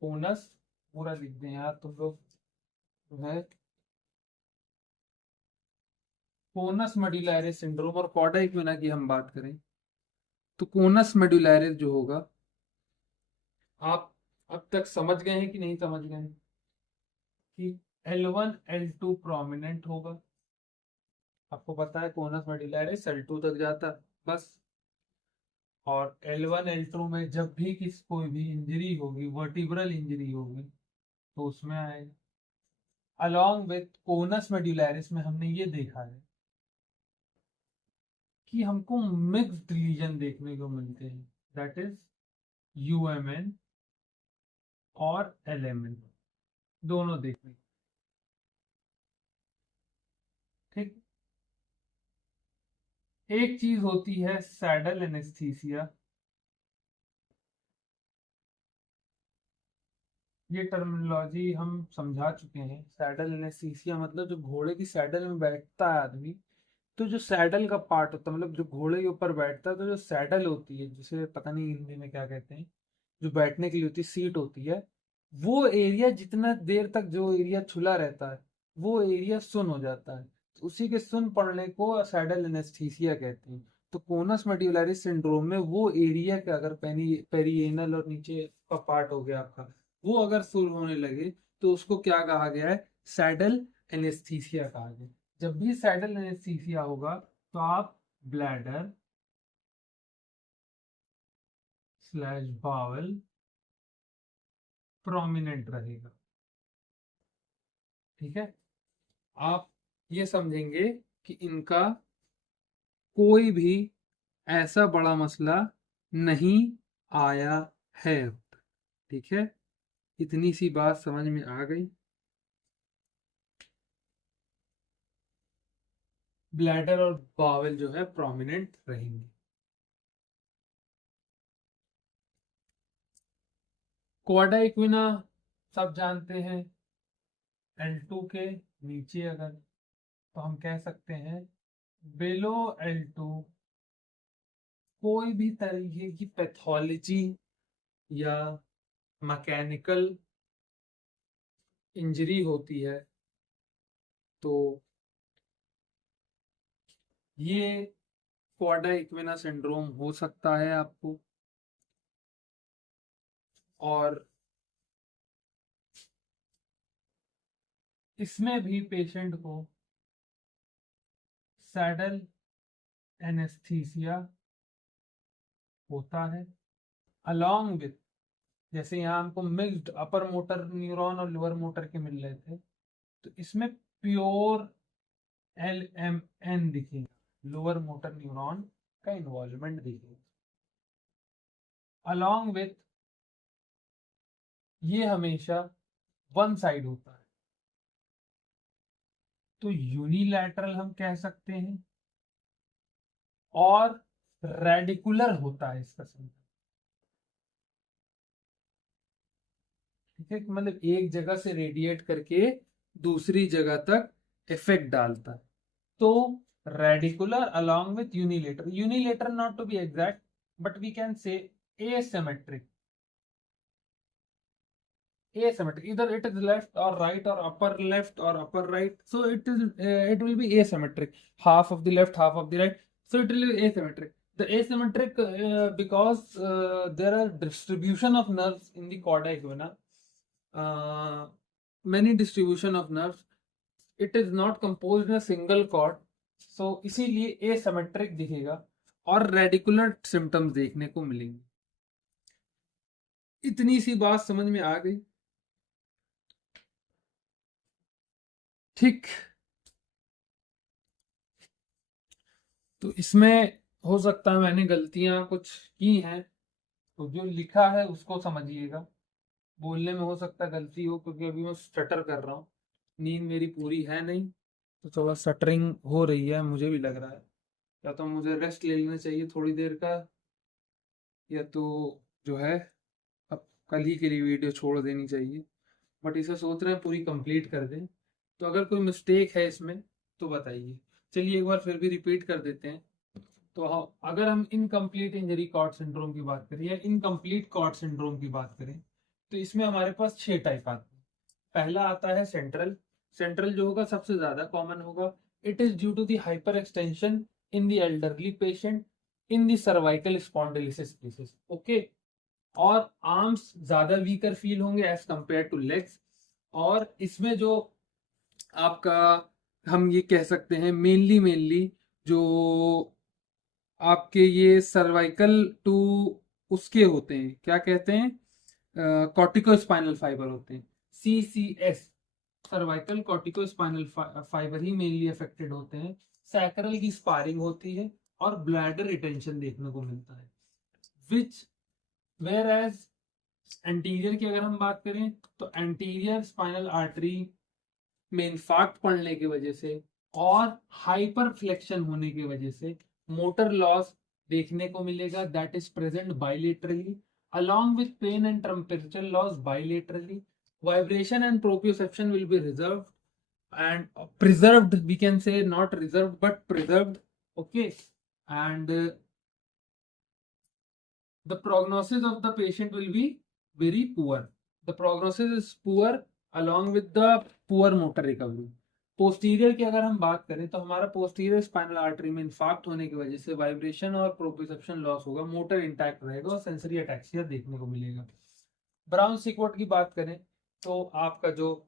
कोनस पूरा लिख दें यार तुम लोग, जो है कोनस मेडुलैरिस सिंड्रोम, और कॉडा इक्विना की हम बात करें, तो कोनस मेडुलैरिस जो होगा, आप अब तक समझ गए हैं कि नहीं समझ गए हैं कि L1 L2 प्रोमिनेंट होगा। आपको पता है कोनस मेडुलैरिस L2 तक जाता बस, और L1 L2 में जब भी किसी कोई भी इंजरी होगी, वर्टिब्रल इंजरी होगी, तो उसमें आएगा। अलोंग विथ कोनस मेडुलैरिस में हमने ये देखा है कि हमको मिक्स्ड लीजन देखने को मिलते हैं, दैट इज यूएमएन और एलएमएन दोनों देखने। ठीक, एक चीज होती है सैडल एनेस्थीसिया, ये टर्मिनोलॉजी हम समझा चुके हैं। सैडल एनेस्थीसिया मतलब जो घोड़े की सैडल में बैठता है आदमी, तो जो सैडल का पार्ट होता है, मतलब जो घोड़े के ऊपर बैठता है, तो जो सैडल होती है, जिसे पता नहीं हिंदी में क्या कहते हैं, जो बैठने के लिए होती है, सीट होती है, वो एरिया जितना देर तक जो एरिया खुला रहता है, वो एरिया सुन हो जाता है, तो उसी के सुन पड़ने को सैडल एनेस्थीसिया कहते हैं। तो कोनस मेडुलैरिस सिंड्रोम में वो एरिया का अगर पेरिएनल और नीचे का पार्ट हो गया आपका, वो अगर सुन होने लगे, तो उसको क्या कहा गया है, सैडल एनेस्थीसिया कहा गया। जब भी सैडल एनेस्थीसिया होगा, तो आप ब्लैडर स्लैश बावल प्रोमिनेंट रहेगा। ठीक है, आप ये समझेंगे कि इनका कोई भी ऐसा बड़ा मसला नहीं आया है। ठीक है, इतनी सी बात समझ में आ गई। ब्लैडर और बावेल जो है प्रोमिनेंट रहेंगे। क्वाडा इक्विना सब जानते हैं, L2 के नीचे अगर, तो हम कह सकते हैं बिलो L2 कोई भी तरीके की पैथोलॉजी या मैकेनिकल इंजरी होती है तो ये क्वाडा इक्विना सिंड्रोम हो सकता है आपको। और इसमें भी पेशेंट को सैडल एनेस्थीसिया होता है, अलोंग विथ, जैसे यहाँ हमको मिक्स्ड अपर मोटर न्यूरॉन और लोअर मोटर के मिल रहे थे, तो इसमें प्योर LMN दिखेगा, लोअर मोटर न्यूरॉन का इन्वॉल्वमेंट दिखेगा। अलोंग विथ ये हमेशा वन साइड होता है, तो यूनिलैटरल हम कह सकते हैं, और रेडिकुलर होता है इसका सिम्टम। ठीक है, मतलब एक जगह से रेडिएट करके दूसरी जगह तक इफेक्ट डालता है। तो radicular along with unilateral, unilateral not to be exact but we can say asymmetric, either it is left or right or upper left or upper right, so it will be asymmetric, half of the left, half of the right, so it will be asymmetric. The asymmetric because there are distribution of nerves in the chorda equina, many distribution of nerves, it is not composed in a single chord, so इसीलिए asymmetric दिखेगा और radicular symptoms देखने को मिलेंगे। इतनी सी बात समझ में आ गई। ठीक, तो इसमें हो सकता है मैंने गलतियां कुछ की हैं, तो जो लिखा है उसको समझिएगा। बोलने में हो सकता है गलती हो क्योंकि अभी मैं स्टटर कर रहा हूँ, नींद मेरी पूरी है नहीं, तो थोड़ा स्टटरिंग हो रही है, मुझे भी लग रहा है। या तो मुझे रेस्ट ले लेना चाहिए थोड़ी देर का, या तो जो है अब कल ही के लिए वीडियो छोड़ देनी चाहिए, बट इसे सोच रहे हैं पूरी कंप्लीट कर दें। तो अगर कोई मिस्टेक है इसमें तो बताइए। चलिए एक बार फिर भी रिपीट कर देते हैं। तो अगर हम इनकम्प्लीट इंजरी कॉर्ड सिंड्रोम की बात करें या इनकम्प्लीट कॉर्ड सिंड्रोम की बात करें, तो इसमें हमारे पास 6 टाइप आते हैं। पहला आता है सेंट्रल। सेंट्रल जो होगा सबसे ज्यादा कॉमन होगा। It is due to the hyper extension in the elderly patient in the cervical spondylosis cases. Okay, और आर्म्स ज्यादा वीकर फील होंगे एज कंपेयर टू लेग्स। और इसमें जो आपका हम ये कह सकते हैं मेनली जो आपके ये सर्वाइकल टू उसके होते हैं, क्या कहते हैं, कॉर्टिकोस्पाइनल फाइबर होते हैं, CCS, सर्वाइकल कॉर्टिकोस्पाइनल फाइबर ही मेनली अफेक्टेड होते हैं। सैक्रल की स्पारिंग होती है और ब्लैडर रिटेंशन देखने को मिलता है। विच वेयर एज एंटीरियर की अगर हम बात करें तो एंटीरियर स्पाइनल आर्टरी में इंफाक्ट पड़ने की वजह से और हाइपर फ्लेक्शन होने की वजह से मोटर लॉस देखने को मिलेगा, that is present bilaterally along with pain and temperature loss bilaterally. Vibration and proprioception will be reserved and preserved, we can say, not reserved but preserved. Okay, and the prognosis of the patient will be very poor. The prognosis is poor along with the poor motor recovery. Posterior की अगर हम बात करें तो हमारा posterior spinal artery में इंफाक्ट होने की वजह से वाइब्रेशन और प्रोप्रियोसेप्शन लॉस होगा, मोटर इंटैक्ट रहेगा और सेंसरी अटैक्सिया देखने को मिलेगा। ब्राउन सिकवट की बात करें तो आपका जो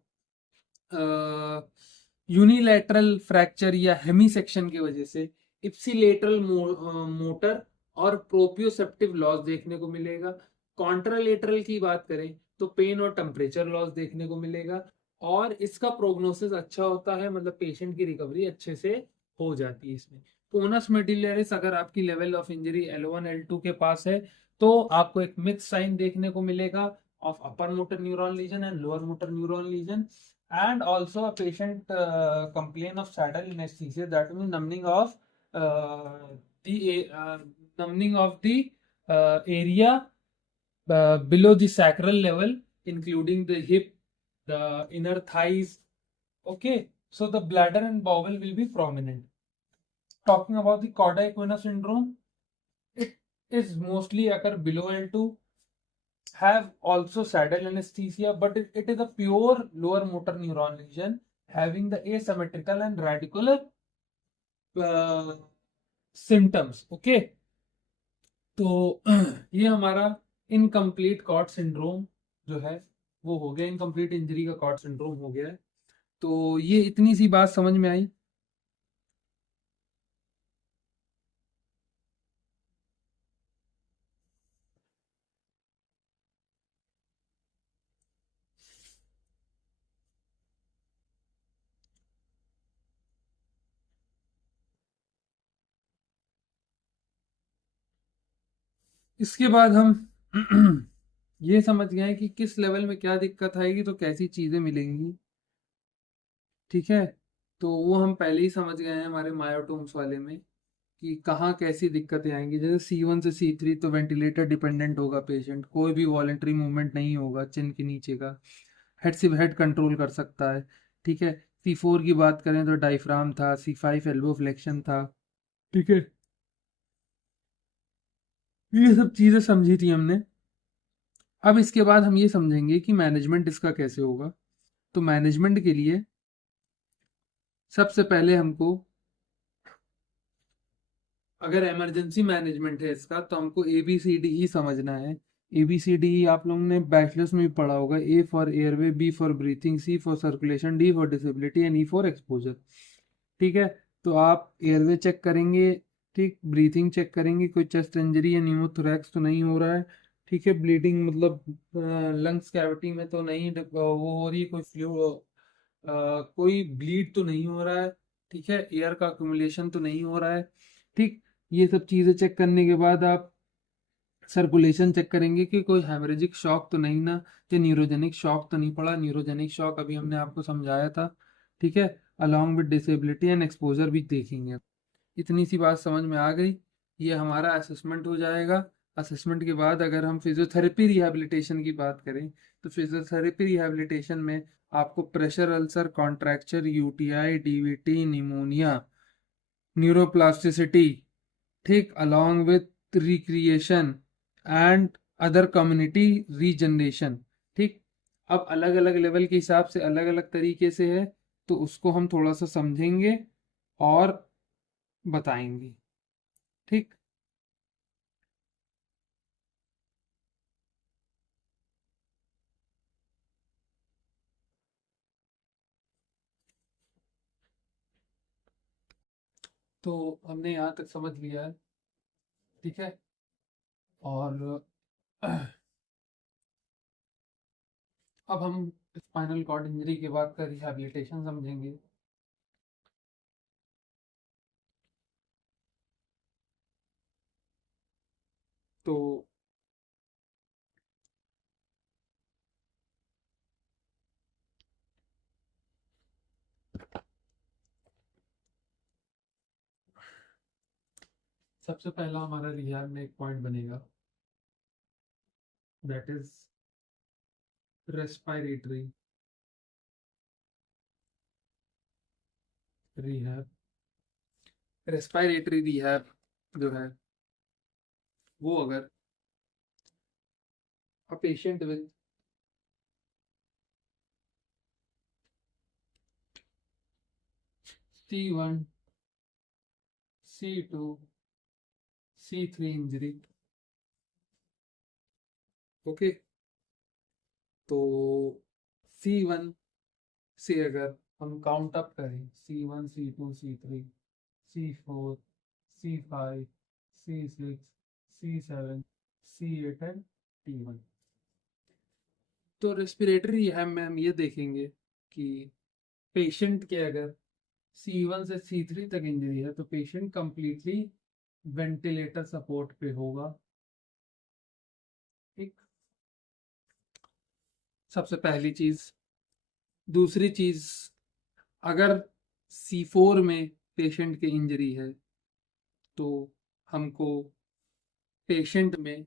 यूनिलैटरल फ्रैक्चर या हेमी सेक्शन की वजह से इप्सिलेटरल मोटर और प्रोप्रियोसेप्टिव लॉस देखने को मिलेगा। कॉन्ट्रालेटरल की बात करें तो पेन और टेम्परेचर लॉस देखने को मिलेगा और इसका प्रोग्नोसिस अच्छा होता है, मतलब पेशेंट की रिकवरी अच्छे से हो जाती है इसमें। कोनस मेडिलरिस अगर आपकी level of injury L1 L2 के पास है तो आपको एक मिक्स साइन देखने को मिलेगा of upper motor neuron lesion and lower motor neuron lesion. and also a patient complain of saddle anesthesia, that means the numbing of the area below the sacral level, including the hip, the inner thighs. Okay, so the bladder and bowel will be prominent. Talking about the cauda equina syndrome, it is mostly occur below L2, have also saddle anesthesia, but it is a pure lower motor neuron lesion having the asymmetrical and radicular uh, symptoms. Okay, तो ये हमारा incomplete cord syndrome जो है वो हो गया, incomplete injury का cord syndrome हो गया है। तो ये इतनी सी बात समझ में आई। इसके बाद हम ये समझ गए कि किस लेवल में क्या दिक्कत आएगी तो कैसी चीजें मिलेंगी। ठीक है, तो वो हम पहले ही समझ गए हैं हमारे मायोटोम्स वाले में कि कहाँ कैसी दिक्कतें आएंगी। जैसे C1 से C3 तो वेंटिलेटर डिपेंडेंट होगा पेशेंट, कोई भी वॉलेंटरी मूवमेंट नहीं होगा चिन के नीचे का, हेड से हेड कंट्रोल कर सकता है। ठीक है, C4 की बात करें तो डायफ्राम था, C5 एल्बो फ्लेक्शन था। ठीक है, ये सब चीजें समझी थी हमने। अब इसके बाद हम ये समझेंगे कि मैनेजमेंट इसका कैसे होगा। तो मैनेजमेंट के लिए सबसे पहले हमको, अगर इमरजेंसी मैनेजमेंट है इसका, तो हमको ABCD ही समझना है। ABCD आप लोगों ने बैचलर्स में भी पढ़ा होगा। A for airway, B for breathing, C for circulation, D for disability and E for exposure. ठीक है, तो आप एयरवे चेक करेंगे, ठीक, ब्रीथिंग चेक करेंगे, कोई चेस्ट इंजरी या न्यूमोथोरैक्स तो नहीं हो रहा है। ठीक है, ब्लीडिंग मतलब लंग्स कैविटी में तो नहीं वो हो रही है, कोई फ्लू कोई ब्लीड तो नहीं हो रहा है। ठीक है, एयर का अक्यूमुलेशन तो नहीं हो रहा है। ठीक, ये सब चीज़ें चेक करने के बाद आप सर्कुलेशन चेक करेंगे कि कोई हेमरेजिक शॉक तो नहीं ना, या न्यूरोजेनिक शॉक तो नहीं पड़ा। न्यूरोजेनिक शॉक अभी हमने आपको समझाया था। ठीक है, along with disability and exposure भी देखेंगे। इतनी सी बात समझ में आ गई। ये हमारा असेसमेंट हो जाएगा। असेसमेंट के बाद अगर हम फिजियोथेरेपी रिहैबिलिटेशन की बात करें, तो फिजियोथेरेपी रिहैबिलिटेशन में आपको pressure ulcer, contracture, UTI, DVT, pneumonia, neuroplasticity, ठीक, along with recreation and other community regeneration। ठीक, अब अलग अलग लेवल के हिसाब से अलग अलग तरीके से है, तो उसको हम थोड़ा सा समझेंगे और बताएंगे। ठीक, तो हमने यहाँ तक समझ लिया है। ठीक है, और अब हम स्पाइनल कॉर्ड इंजरी के बाद का रिहैबिलिटेशन समझेंगे। तो सबसे पहला हमारा रिहैब में एक पॉइंट बनेगा, that is respiratory rehab. Respiratory rehab जो है वो, अगर a patient with C1, C2, C3 injury, okay, तो C1 से अगर हम काउंट अप करें, C1, C2, C3, C4, C5, C6, C7, C8 and T1, तो रेस्पिरेटरी है में हम ये देखेंगे कि पेशेंट के अगर C1 से C3 तक इंजरी है तो पेशेंट कंप्लीटली वेंटिलेटर सपोर्ट पे होगा। ठीक, सबसे पहली चीज दूसरी चीज, अगर C4 में पेशेंट की इंजरी है तो हमको पेशेंट में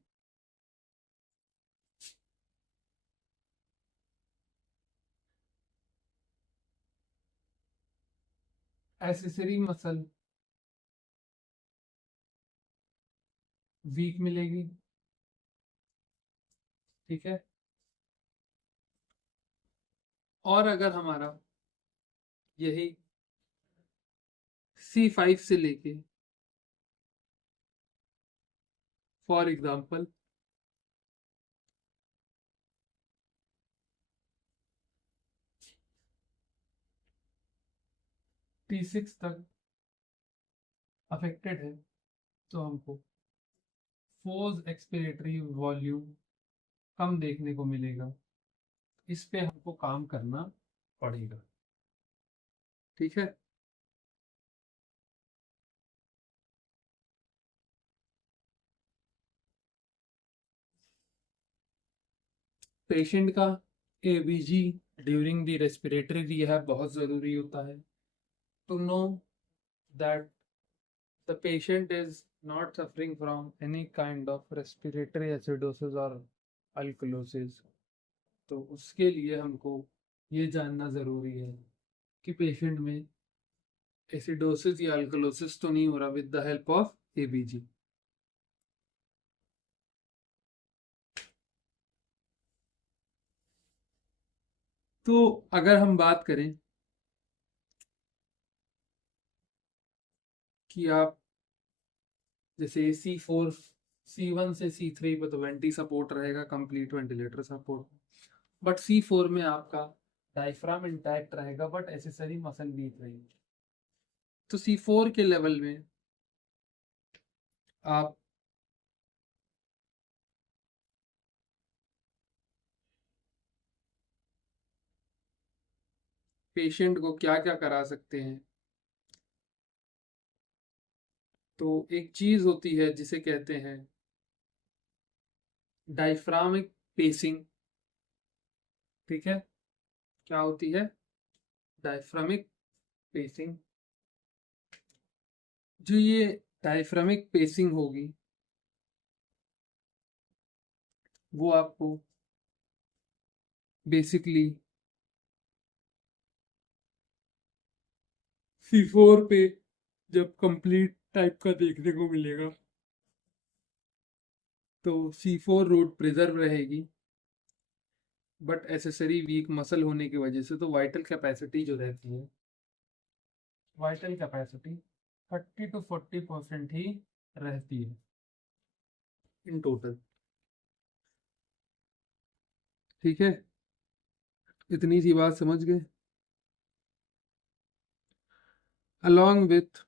एक्सेसरी मसल वीक मिलेगी, ठीक है। और अगर हमारा यही C5 से लेके फॉर एग्जाम्पल T6 तक अफेक्टेड है तो हमको फोर्स एक्सपिरेटरी वॉल्यूम कम देखने को मिलेगा, इस पे हमको काम करना पड़ेगा, ठीक है। पेशेंट का ABG during the respiratory rehab बहुत ज़रूरी होता है, to know that the patient is not suffering from any kind of respiratory acidosis और अल्कलोसिस। तो उसके लिए हमको ये जानना ज़रूरी है कि पेशेंट में एसिडोसिस या अल्कलोसिस तो नहीं हो रहा with the help of ABG। तो अगर हम बात करें कि आप जैसे C1 से C3 पे तो वेंटी सपोर्ट रहेगा, complete ventilator support, but C4 में आपका डायफ्राम इंटैक्ट रहेगा बट एसेसरी मसल वीक रहेगी। तो C4 के लेवल में आप पेशेंट को क्या क्या करा सकते हैं, तो एक चीज होती है जिसे कहते हैं डायफ्रामिक पेसिंग, ठीक है। क्या होती है डायफ्रामिक पेसिंग? जो ये डायफ्रामिक पेसिंग होगी वो आपको बेसिकली C4 पे जब कंप्लीट टाइप का देखने को मिलेगा तो C4 रूट प्रिजर्व रहेगी, बट एसेसरी वीक मसल होने की वजह से तो वाइटल कैपेसिटी जो रहती है, वाइटल कैपेसिटी 30 to 40% ही रहती है इन टोटल, ठीक है। इतनी सी बात समझ गए। along with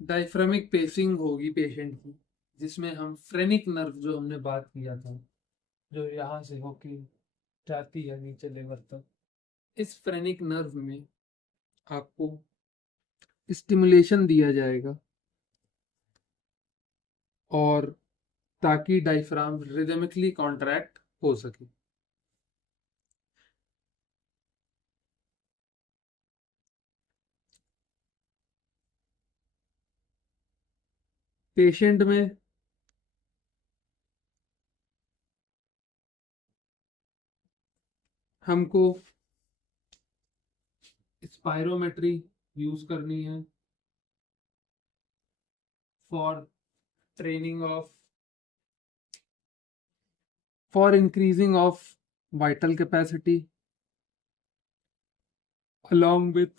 डायफ्रामिक पेसिंग होगी पेशेंट की, जिसमें हम फ्रेनिक नर्व जो हमने बात किया था, जो यहाँ से होके जाती है नीचे लेवल तक, इस फ्रेनिक नर्व में आपको स्टिमुलेशन दिया जाएगा और ताकि डायफ्राम रिदमिकली कॉन्ट्रैक्ट हो सके। पेशेंट में हमको स्पायरोमेट्री यूज करनी है for training of for increasing of vital capacity along with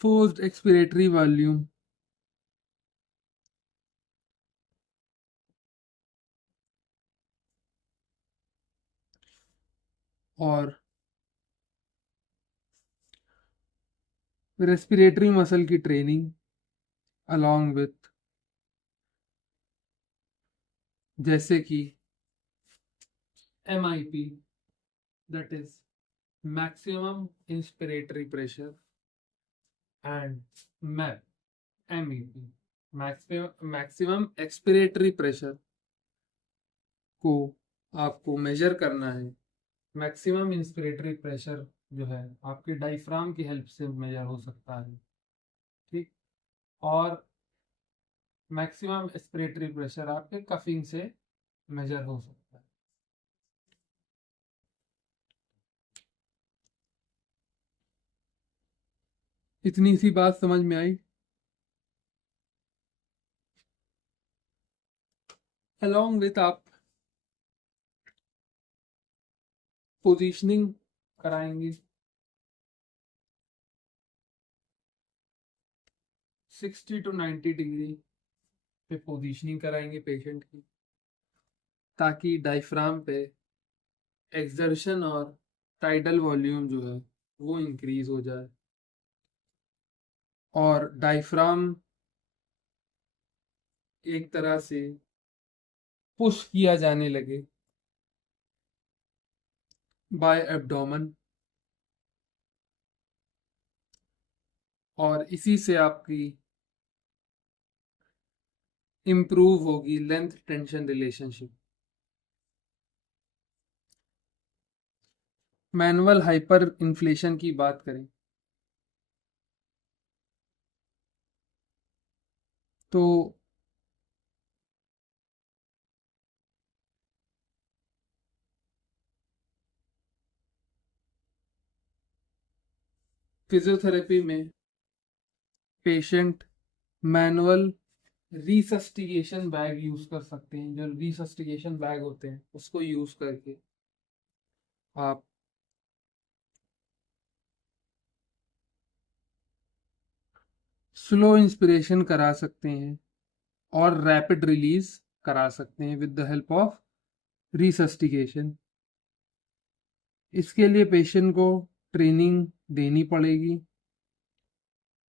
forced expiratory volume और रेस्पिरेटरी मसल की ट्रेनिंग along with जैसे कि MIP, that is maximum inspiratory pressure and map MEP, maximum expiratory pressure को आपको major करना है। Maximum inspiratory pressure जो है आपके डायफ्राम की हेल्प से मेजर हो सकता है, ठीक। और मैक्सिमम एक्सपिरेटरी प्रेशर आपके कफिंग से मेजर हो सकता है। इतनी सी बात समझ में आई। अलोंग विथ आप पोजीशनिंग कराएंगे, 60 to 90 डिग्री पे पोजीशनिंग कराएंगे पेशेंट की, ताकि डायफ्राम पे एक्सर्शन और टाइडल वॉल्यूम जो है वो इंक्रीज हो जाए और डायफ्राम एक तरह से पुश किया जाने लगे बाय एब्डोमेन, और इसी से आपकी इंप्रूव होगी length tension relationship. Manual hyper inflation की बात करें तो फिजियोथेरेपी में पेशेंट मैनुअल रिसस्टिगेशन बैग यूज कर सकते हैं। जो रिसस्टिगेशन बैग होते हैं उसको यूज करके आप स्लो इंस्पिरेशन करा सकते हैं और रैपिड रिलीज करा सकते हैं विद द हेल्प ऑफ रिसस्टिगेशन। इसके लिए पेशेंट को ट्रेनिंग देनी पड़ेगी।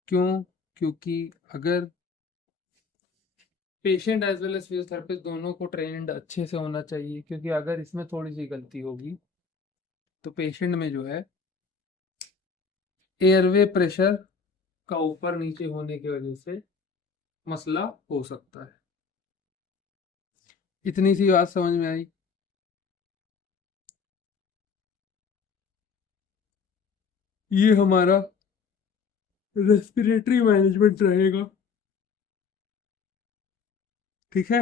क्यों? क्योंकि अगर patient as well as physiotherapist दोनों को ट्रेंड अच्छे से होना चाहिए, क्योंकि अगर इसमें थोड़ी सी गलती होगी तो पेशेंट में जो है एयरवे प्रेशर का ऊपर नीचे होने की वजह से मसला हो सकता है। इतनी सी बात समझ में आई। ये हमारा रेस्पिरेटरी मैनेजमेंट रहेगा, ठीक है।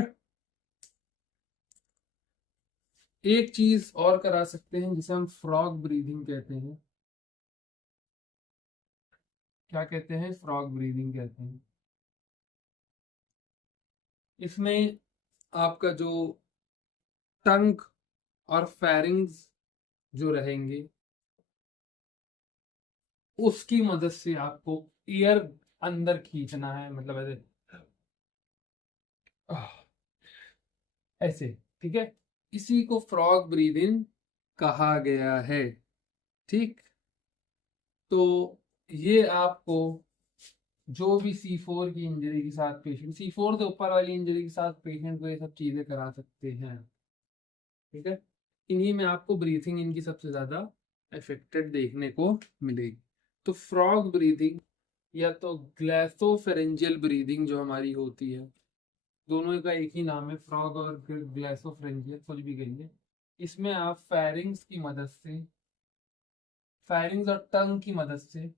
एक चीज और करा सकते हैं जिसे हम फ्रॉग ब्रीदिंग कहते हैं। क्या कहते हैं? फ्रॉग ब्रीदिंग कहते हैं। इसमें आपका जो टंग और फेरिंग्स जो रहेंगे उसकी मदद से आपको एयर अंदर खींचना है, मतलब ऐसे ऐसे, ठीक है। इसी को फ्रॉग ब्रीदिंग कहा गया है, ठीक। तो ये आपको जो भी C4 की इंजरी के साथ पेशेंट, C4 से ऊपर वाली इंजरी के साथ पेशेंट को ये सब चीजें करा सकते हैं, ठीक है। इन्हीं में आपको ब्रीथिंग इनकी सबसे ज्यादा इफेक्टेड देखने को मिलेगी। तो फ्रॉग ब्रीदिंग या तो ग्लैसोफेरेंजियल ब्रीदिंग जो हमारी होती है, दोनों का एक ही नाम है, फ्रॉग और ग्लैसोफेरेंजियल, कुछ भी कहिए। इसमें आप फेरिंग्स की मदद से, फेरिंग्स और टंग की मदद से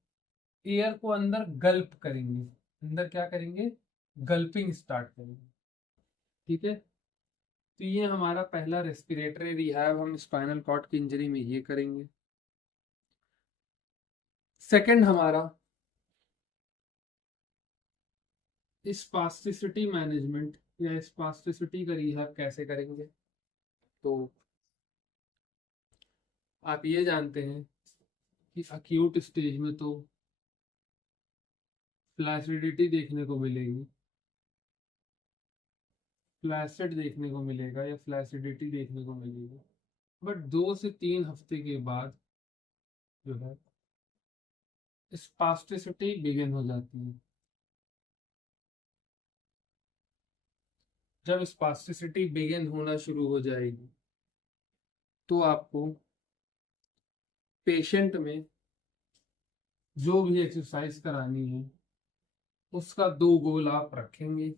एयर को अंदर गल्प करेंगे। अंदर क्या करेंगे? गल्पिंग स्टार्ट करेंगे, ठीक है। तो ये हमारा पहला रेस्पिरेटरी रिहैब हम स्पाइनल कॉर्ड की इंजरी में ये करेंगे। सेकंड हमारा स्पास्टिसिटी मैनेजमेंट या स्पास्टिसिटी का रिहैब कैसे करेंगे। तो आप ये जानते हैं कि अक्यूट स्टेज में तो फ्लैसिडिटी देखने को मिलेगी, फ्लैसिड देखने को मिलेगा या फ्लैसिडिटी देखने को मिलेगी। बट 2 से 3 हफ्ते के बाद जो है स्पास्टिसिटी बिगिन हो जाती है। जब स्पास्टिसिटी बिगिन होना शुरू हो जाएगी तो आपको पेशेंट में जो भी एक्सरसाइज करानी है उसका 2 गोल आप रखेंगे।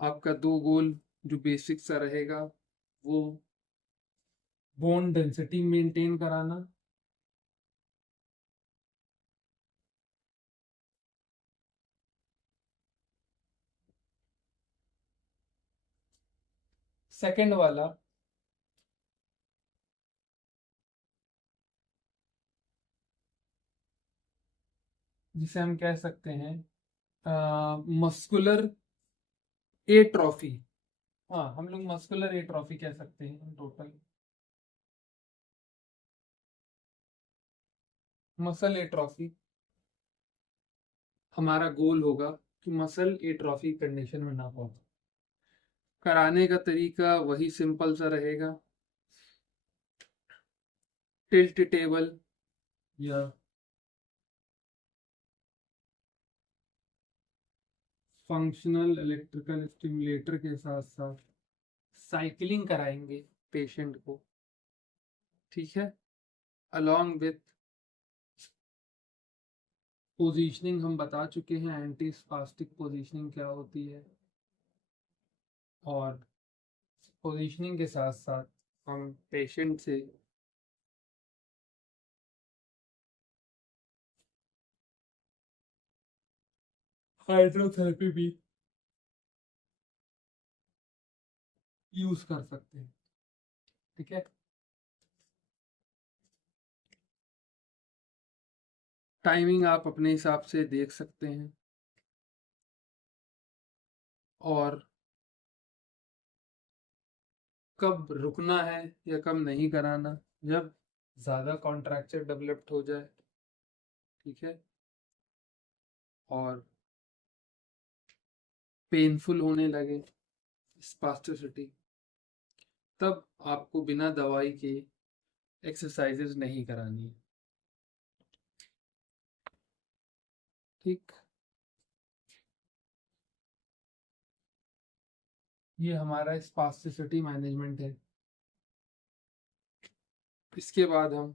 आपका 2 गोल जो बेसिक सा रहेगा वो बोन डेंसिटी मेंटेन कराना, सेकंड वाला जिसे हम कह सकते हैं मस्कुलर एट्रोफी। हाँ, हम लोग मस्कुलर एट्रोफी कह सकते हैं टोटल। मसल एट्रोफी हमारा गोल होगा कि मसल एट्रोफी कंडीशन में ना पहुंचे। कराने का तरीका वही सिंपल सा रहेगा, टिल्ट टेबल या फंक्शनल इलेक्ट्रिकल स्टिमुलेटर के साथ साथ साइकिलिंग कराएंगे पेशेंट को, ठीक है। अलॉन्ग विथ पोजीशनिंग हम बता चुके हैं, एंटी स्पास्टिक पोजीशनिंग क्या होती है, और पोजीशनिंग के साथ साथ हम पेशेंट से हाइड्रोथेरेपी भी यूज कर सकते हैं, ठीक है। टाइमिंग आप अपने हिसाब से देख सकते हैं, और कब रुकना है या कब नहीं कराना, जब ज़्यादा कॉन्ट्रैक्चर डेवलप्ड हो जाए, ठीक है, और पेनफुल होने लगे स्पास्टिसिटी, तब आपको बिना दवाई के एक्सरसाइजेज नहीं करानी है, ठीक। ये हमारा स्पास्टिसिटी मैनेजमेंट है। इसके बाद हम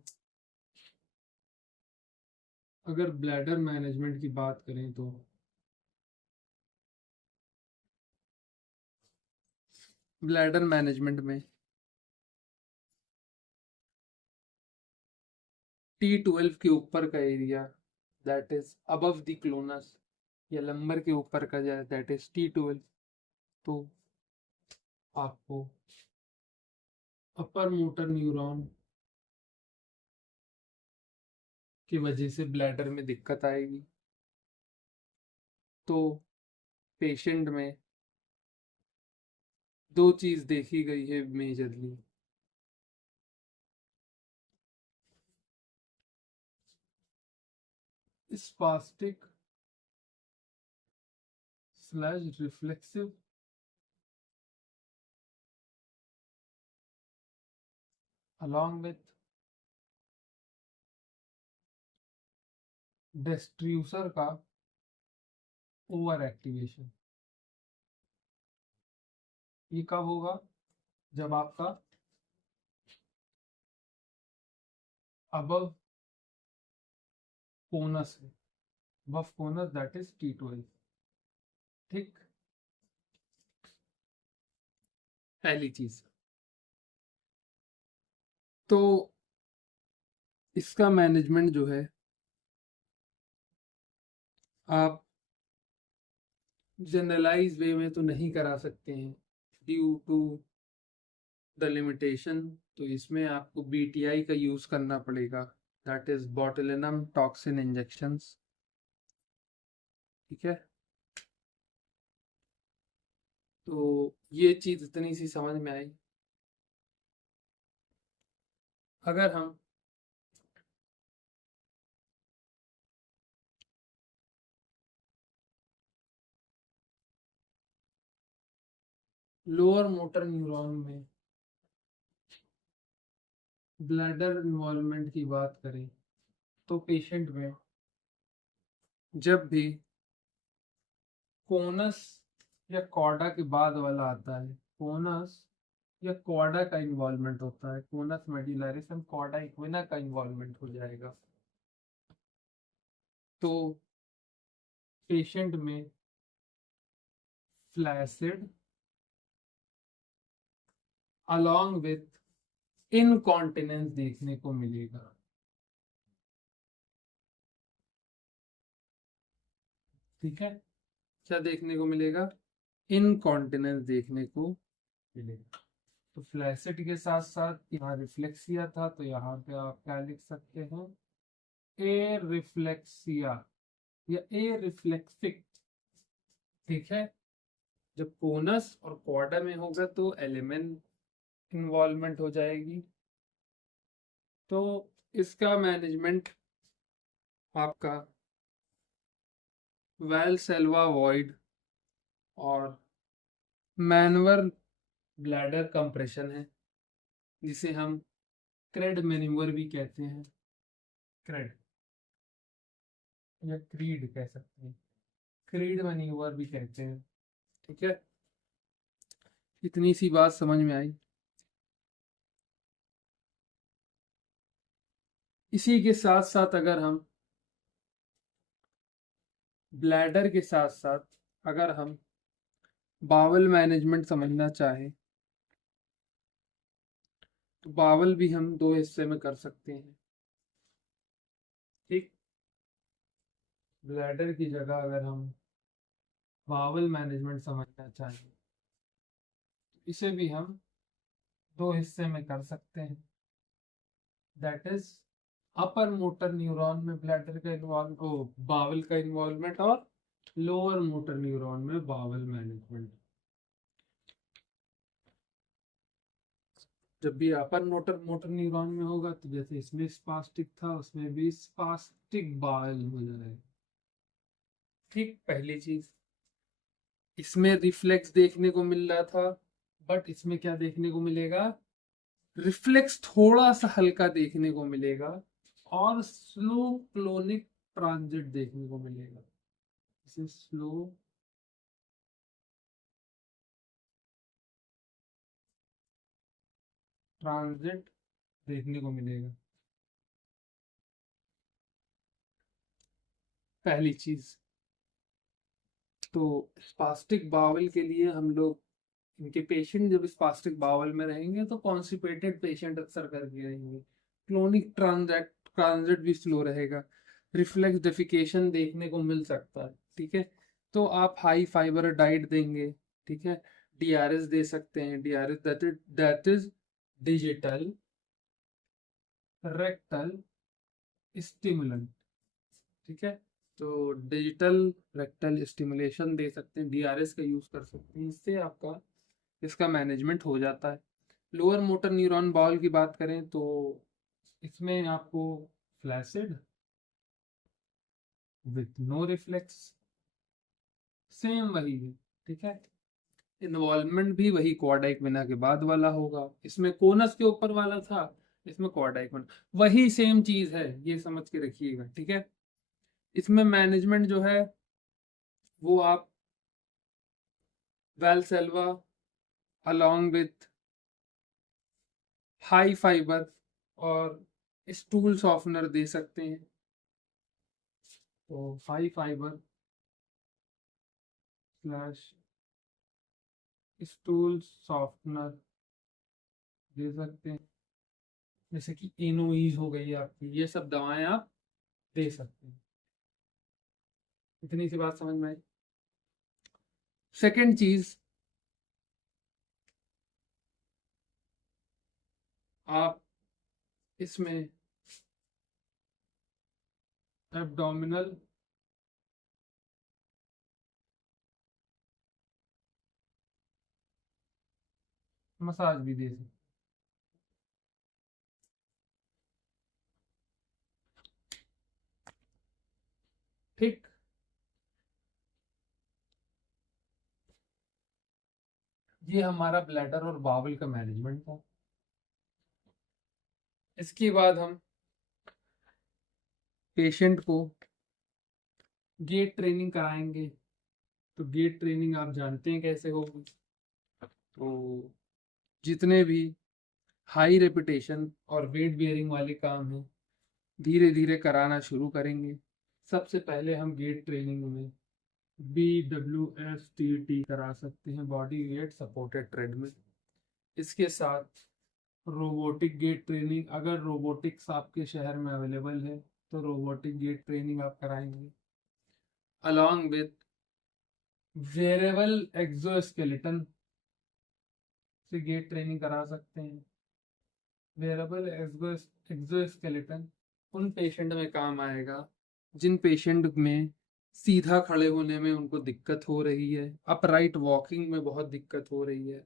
अगर ब्लैडर मैनेजमेंट की बात करें तो ब्लैडर मैनेजमेंट में T12 के ऊपर का area that is above the GLONASS, या लंबर के ऊपर का जाए दैट इज T12, तो आपको अपर मोटर न्यूरॉन की वजह से ब्लैडर में दिक्कत आएगी। तो पेशेंट में 2 चीज देखी गई है majorly, spastic slash reflexive along with डिस्ट्रीब्यूसर का ओवर एक्टिवेशन। ये कब होगा? जब आपका अबव कोनस है, above conus that is T12, ठीक। पहली चीज तो इसका मैनेजमेंट जो है आप जनरलाइज वे में तो नहीं करा सकते हैं ड्यू टू द लिमिटेशन, तो इसमें आपको BTI का यूज करना पड़ेगा, that is botulinum toxin injections, ठीक है। तो ये चीज इतनी सी समझ में आई। अगर हम लोअर मोटर न्यूरॉन में ब्लैडर इन्वॉल्वमेंट की बात करें तो पेशेंट में जब भी कोनस या कॉर्डा के बाद वाला आता है, कोनस या कॉर्डा का इन्वॉल्वमेंट होता है, कोनस मेडुलरिस एंड कॉर्डा इक्विना का इन्वॉल्वमेंट हो जाएगा, तो पेशेंट में फ्लैसिड अलॉन्ग विथ इनकॉन्टिनेंस देखने को मिलेगा। ठीक है, क्या देखने को मिलेगा? इनकॉन्टिनेंस देखने को मिलेगा। तो फ्लैसिड के साथ साथ यहाँ रिफ्लेक्सिया था, तो यहाँ पे आप क्या लिख सकते हैं? ए रिफ्लेक्सिया या ए रिफ्लेक्सिक। ठीक है, जब कोनस और कॉर्डा में होगा तो एलिमेंट इन्वॉल्वमेंट हो जाएगी। तो इसका मैनेजमेंट आपका वेलसेल्वा वॉइड और मैनुअल ब्लैडर कंप्रेशन है, जिसे हम क्रेड मैन्यूवर भी कहते हैं, क्रेड या क्रीड कह सकते हैं, क्रीड मैन्यूवर भी कहते हैं। ठीक है, इतनी सी बात समझ में आई। इसी के साथ साथ अगर हम ब्लैडर के साथ साथ अगर हम बावल मैनेजमेंट समझना चाहें तो बावल भी हम दो हिस्से में कर सकते हैं। ठीक, ब्लैडर की जगह अगर हम बावल मैनेजमेंट समझना चाहें तो इसे भी हम दो हिस्से में कर सकते हैं, that is upper motor neuron में ब्लैडर का बावल का इन्वॉल्वमेंट और लोअर मोटर न्यूरॉन में बावल मैनेजमेंट। जब भी अपर मोटर मोटर न्यूरॉन में होगा तो जैसे इसमें स्पास्टिक था, उसमें भी स्पास्टिक बावल हो जाएगा। ठीक, पहली चीज, इसमें रिफ्लेक्स देखने को मिल रहा था, बट इसमें क्या देखने को मिलेगा? रिफ्लेक्स थोड़ा सा हल्का देखने को मिलेगा और स्लो क्लोनिक ट्रांजिट देखने को मिलेगा। इसे स्लो ट्रांजिट देखने को मिलेगा, पहली चीज। तो स्पास्टिक बावल के लिए हम लोग, इनके पेशेंट जब स्पास्टिक बावल में रहेंगे तो कॉन्स्टिपेटेड पेशेंट अक्सर करके रहेंगे, क्लोनिक ट्रांजिट भी स्लो रहेगा, रिफ्लेक्स डेफिकेशन देखने को मिल सकता है। ठीक है, तो आप हाई फाइबर डाइट देंगे। ठीक है, डीआरएस दे सकते हैं, DRS that is digital rectal stimulant. ठीक है, तो डिजिटल रेक्टल स्टिमुलेशन दे सकते हैं, डीआरएस का यूज कर सकते हैं, इससे आपका इसका मैनेजमेंट हो जाता है। लोअर मोटर न्यूरॉन बाउल की बात करें तो इसमें आपको flaccid with no reflex, same वही है। ठीक है, इन्वॉल्वमेंट भी वही कॉर्डाइक विना के बाद वाला होगा, इसमें कोनस के ऊपर वाला था, इसमें कॉर्डाइक विना, वही सेम चीज है, ये समझ के रखिएगा। ठीक है, इसमें मैनेजमेंट जो है वो आप वेलसेल्वा अलॉन्ग विथ हाई फाइबर और स्टूल सॉफ्टनर दे सकते हैं। तो high fibre slash stool softener दे सकते हैं, जैसे कि इनोईज हो गई आपकी, ये सब दवाएं आप दे सकते हैं। इतनी सी बात समझ में आई। सेकेंड चीज, आप इसमें एब्डोमिनल मसाज भी दे सकते हैं। ठीक, ये हमारा ब्लैडर और बावल का मैनेजमेंट था। इसके बाद हम पेशेंट को गेट ट्रेनिंग कराएंगे। तो गेट ट्रेनिंग आप जानते हैं कैसे होगी। तो जितने भी हाई रेपिटेशन और वेट बियरिंग वाले काम हैं धीरे धीरे कराना शुरू करेंगे। सबसे पहले हम वेट ट्रेनिंग में BWSTT करा सकते हैं, बॉडी वेट सपोर्टेड ट्रेडमिल। इसके साथ रोबोटिक गेट ट्रेनिंग, अगर रोबोटिक्स आपके शहर में अवेलेबल है तो रोबोटिक गेट ट्रेनिंग आप कराएंगे। अलॉन्ग विथ वेरेबल एक्सोस्केलेटन से गेट ट्रेनिंग करा सकते हैं। वेरेबल एक्सोस्केलेटन उन पेशेंट में काम आएगा जिन पेशेंट में सीधा खड़े होने में उनको दिक्कत हो रही है, अपराइट वॉकिंग में बहुत दिक्कत हो रही है,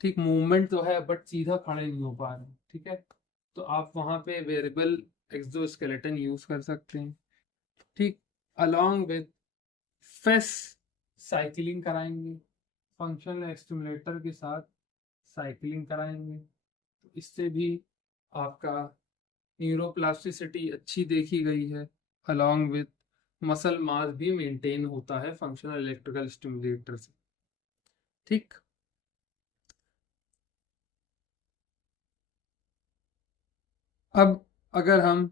ठीक मूवमेंट तो है बट सीधा खड़े नहीं हो पा रहे, ठीक है, तो आप वहां पे वेरिएबल एक्सोस्केलेटन यूज कर सकते हैं। ठीक, अलोंग विद फेस साइकिलिंग कराएंगे, फंक्शनल स्टिमुलेटर के साथ साइकिलिंग कराएंगे, तो इससे भी आपका न्यूरोप्लास्टिसिटी अच्छी देखी गई है। अलोंग विद मसल मास भी मेंटेन होता है फंक्शनल इलेक्ट्रिकल स्टिमुलेटर से। ठीक, अब अगर हम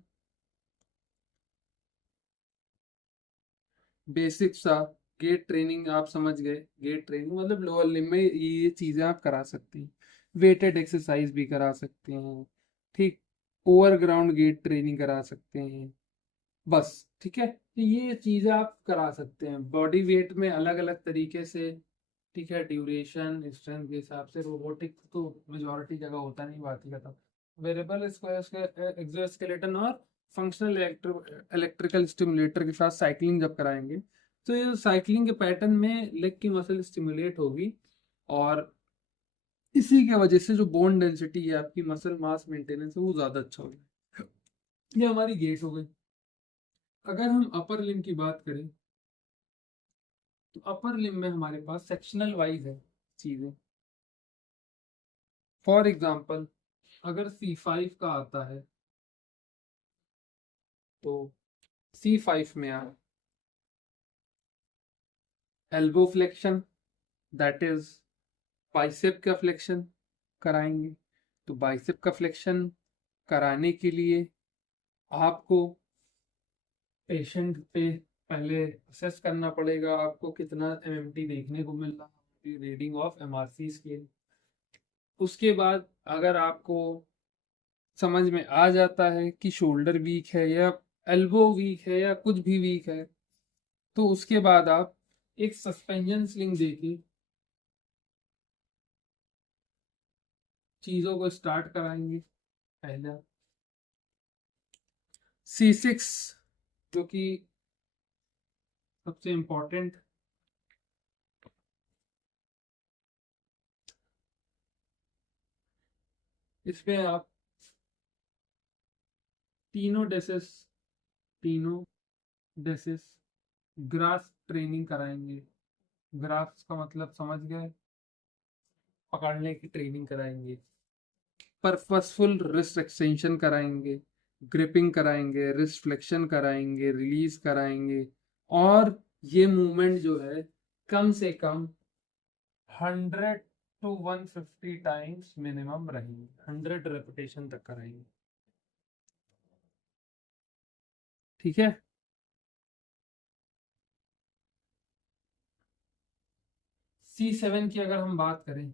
बेसिक सा गेट ट्रेनिंग आप समझ गए, गेट ट्रेनिंग मतलब लोअर लिम्ब में ये चीजें आप करा सकते हैं, वेटेड एक्सरसाइज भी करा सकते हैं, ठीक, ओवर ग्राउंड गेट ट्रेनिंग करा सकते हैं, बस, ठीक है, तो ये चीजें आप करा सकते हैं बॉडी वेट में अलग अलग तरीके से, ठीक है, ड्यूरेशन स्ट्रेंथ के हिसाब से। रोबोटिक तो मेजोरिटी जगह होता नहीं, बात ही खत्म। वेरिएबल एक्सोस्केलेटन और फंक्शनल इलेक्ट्रिकल स्टिमुलेटर के साथ साइकिलिंग जब कराएंगे तो ये साइकिलिंग के पैटर्न में लेग की मसल स्टिमुलेट होगी और इसी के वजह से जो बोन डेंसिटी है आपकी, मसल मास मेंटेनेंस है, वो ज्यादा अच्छा होगा। ये हमारी गेट हो गई। अगर हम अपर लिम्ब की बात करें तो अपर लिम्ब में हमारे पास सेक्शनल वाइज है चीजें। फॉर एग्जाम्पल अगर C5 का आता है तो C5 में आप elbow flexion, that is bicep का फ्लेक्शन कराएंगे। तो बाइसेप का फ्लेक्शन कराने के लिए आपको पेशेंट पे पहले असेस करना पड़ेगा, आपको कितना MMT देखने को मिल रहा है, रीडिंग ऑफ MRC स्केल। उसके बाद अगर आपको समझ में आ जाता है कि शोल्डर वीक है या एल्बो वीक है या कुछ भी वीक है, तो उसके बाद आप एक सस्पेंशन स्लिंग देके चीजों को स्टार्ट कराएंगे। पहला C6 जो कि सबसे इम्पोर्टेंट, इसमें आप तीनों डेसेस तीनों डेसेस ग्रास ट्रेनिंग कराएंगे। ग्रास का मतलब समझ गए, पकड़ने की ट्रेनिंग कराएंगे, पर्पसफुल रिस्ट एक्सटेंशन कराएंगे, ग्रिपिंग कराएंगे, रिस्ट फ्लेक्शन कराएंगे, रिलीज कराएंगे, और ये मूवमेंट जो है कम से कम 100 to 150 टाइम्स मिनिमम रहेंगे, 100 रेपिटेशन तक कराएंगे। ठीक है, C7 की अगर हम बात करें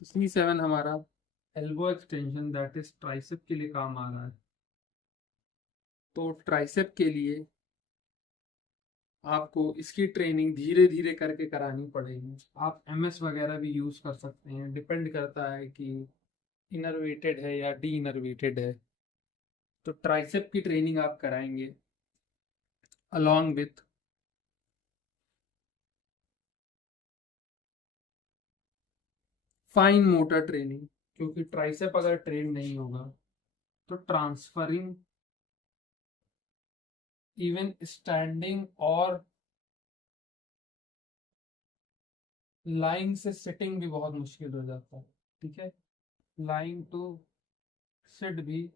तो C7 हमारा elbow extension, that is tricep के लिए काम आ रहा है। तो ट्राइसेप के लिए आपको इसकी ट्रेनिंग धीरे धीरे करके करानी पड़ेगी। आप MS वगैरह भी यूज कर सकते हैं, डिपेंड करता है कि इनर्वेटेड है या डी इनर्वेटेड है। तो ट्राइसेप की ट्रेनिंग आप कराएंगे along with fine motor training, क्योंकि ट्राइसेप अगर ट्रेन नहीं होगा तो ट्रांसफरिंग, इवन स्टैंडिंग और लाइंग से सिटिंग भी बहुत मुश्किल हो जाता है। ठीक है, लाइंग टू सिट भी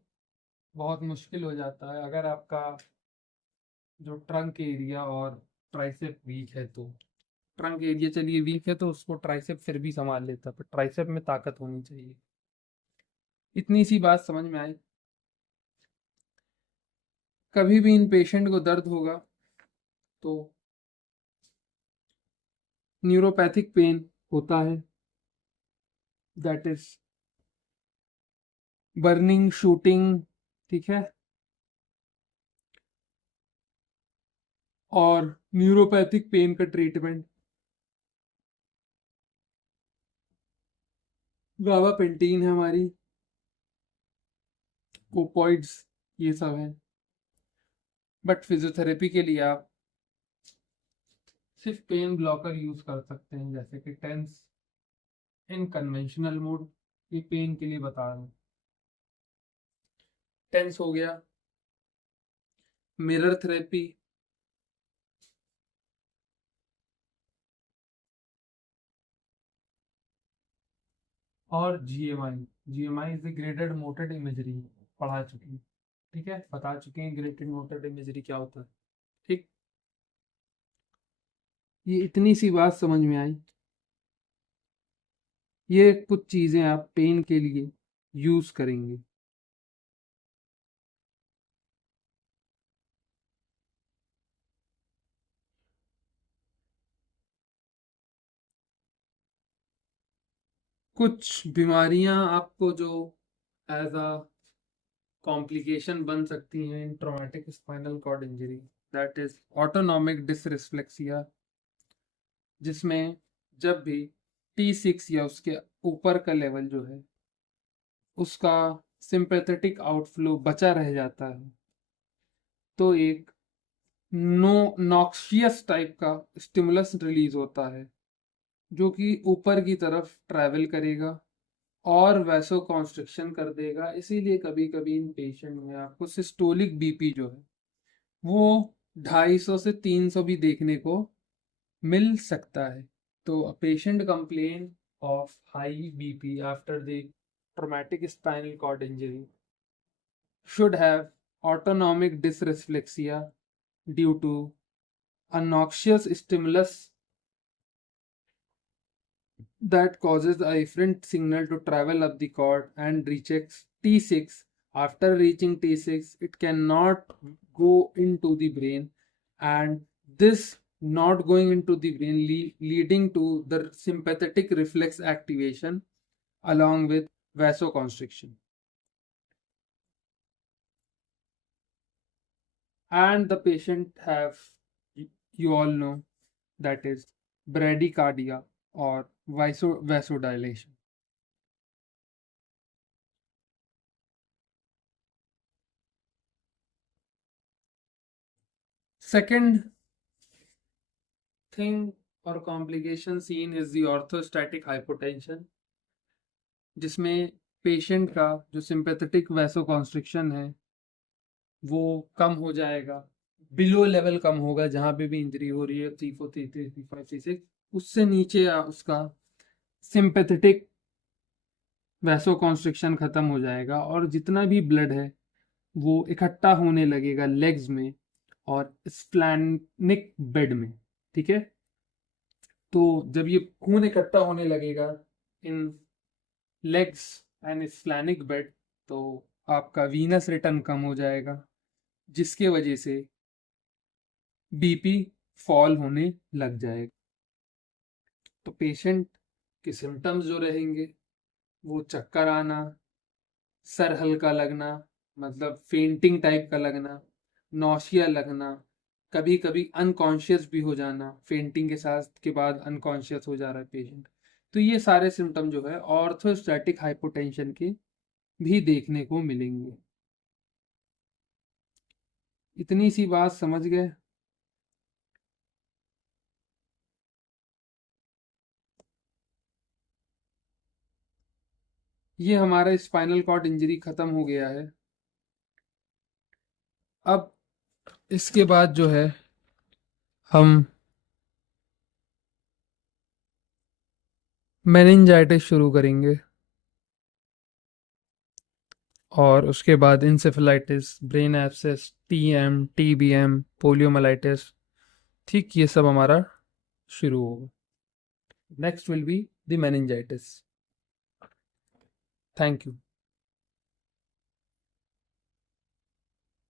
बहुत मुश्किल हो जाता है अगर आपका जो ट्रंक एरिया और ट्राइसेप वीक है तो ट्रंक एरिया चलिए वीक है तो उसको ट्राइसेप फिर भी संभाल लेता, पर ट्राइसेप में ताकत होनी चाहिए। इतनी सी बात समझ में आई। कभी भी इन पेशेंट को दर्द होगा तो न्यूरोपैथिक पेन होता है, दैट इज बर्निंग, शूटिंग, ठीक है। और न्यूरोपैथिक पेन का ट्रीटमेंट गाबापेंटीन है हमारी, कोपॉइड्स, ये सब है। बट फिजियोथेरेपी के लिए आप सिर्फ पेन ब्लॉकर यूज कर सकते हैं, जैसे कि टेंस इन कन्वेंशनल मोड। ये पेन के लिए बता रहा हूँ। टेंस हो गया, मिरर थेरेपी, और GMI. GMI is graded mooted imagery, पढ़ा चुके हैं, ठीक है, बता चुके हैं ग्रेडेड मोटेड इमेजरी क्या होता है, ठीक। ये इतनी सी बात समझ में आई। ये कुछ चीजें आप पेन के लिए यूज करेंगे। कुछ बीमारियां आपको जो एज अ कॉम्प्लिकेशन बन सकती हैं in traumatic spinal cord injury, that is autonomic dysreflexia, जिसमें जब भी T6 या उसके ऊपर का लेवल जो है उसका सिंपैथेटिक आउटफ्लो बचा रह जाता है, तो एक नॉक्सियस टाइप का स्टिमुलस रिलीज होता है जो कि ऊपर की तरफ ट्रैवल करेगा और वैसो कॉन्स्ट्रिक्शन कर देगा। इसीलिए कभी कभी इन पेशेंट में आपको सिस्टोलिक बीपी जो है वो 250 से 300 भी देखने को मिल सकता है। तो a patient complain of high BP after the traumatic spinal cord injury should have autonomic dysreflexia due to a noxious stimulus that causes the afferent signal to travel up the cord and reaches T6. After reaching T6, it cannot go into the brain, and this not going into the brain leading to the sympathetic reflex activation along with vasoconstriction. And the patient have, you all know, that is bradycardia or vasodilation. Second thing or complication seen is the orthostatic hypotension, जिसमें patient का जो sympathetic vasoconstriction है वो कम हो जाएगा, below level कम होगा, जहां पे भी इंजरी हो रही है C4 C3 C5 C6 उससे नीचे उसका सिंपैथेटिक वैसोकॉन्स्ट्रिक्शन खत्म हो जाएगा और जितना भी ब्लड है वो इकट्ठा होने लगेगा लेग्स में और स्प्लैनिक बेड में, ठीक है। तो जब ये खून इकट्ठा होने लगेगा इन लेग्स एंड स्प्लैनिक बेड तो आपका वीनस रिटर्न कम हो जाएगा, जिसके वजह से बीपी फॉल होने लग जाएगा। तो पेशेंट के सिम्टम्स जो रहेंगे वो चक्कर आना, सर हल्का लगना मतलब फेंटिंग टाइप का लगना, नौशिया लगना, कभी कभी अनकॉन्शियस भी हो जाना, फेंटिंग के साथ के बाद अनकॉन्शियस हो जा रहा है पेशेंट। तो ये सारे सिम्टम जो है ऑर्थोस्टैटिक हाइपोटेंशन के भी देखने को मिलेंगे। इतनी सी बात समझ गए। ये हमारा स्पाइनल कॉर्ड इंजरी खत्म हो गया है। अब इसके बाद जो है हम मेनिंजाइटिस शुरू करेंगे और उसके बाद encephalitis, brain abscess, TM, TBM, poliomyelitis ठीक ये सब हमारा शुरू होगा. Next will be the meningitis. Thank you.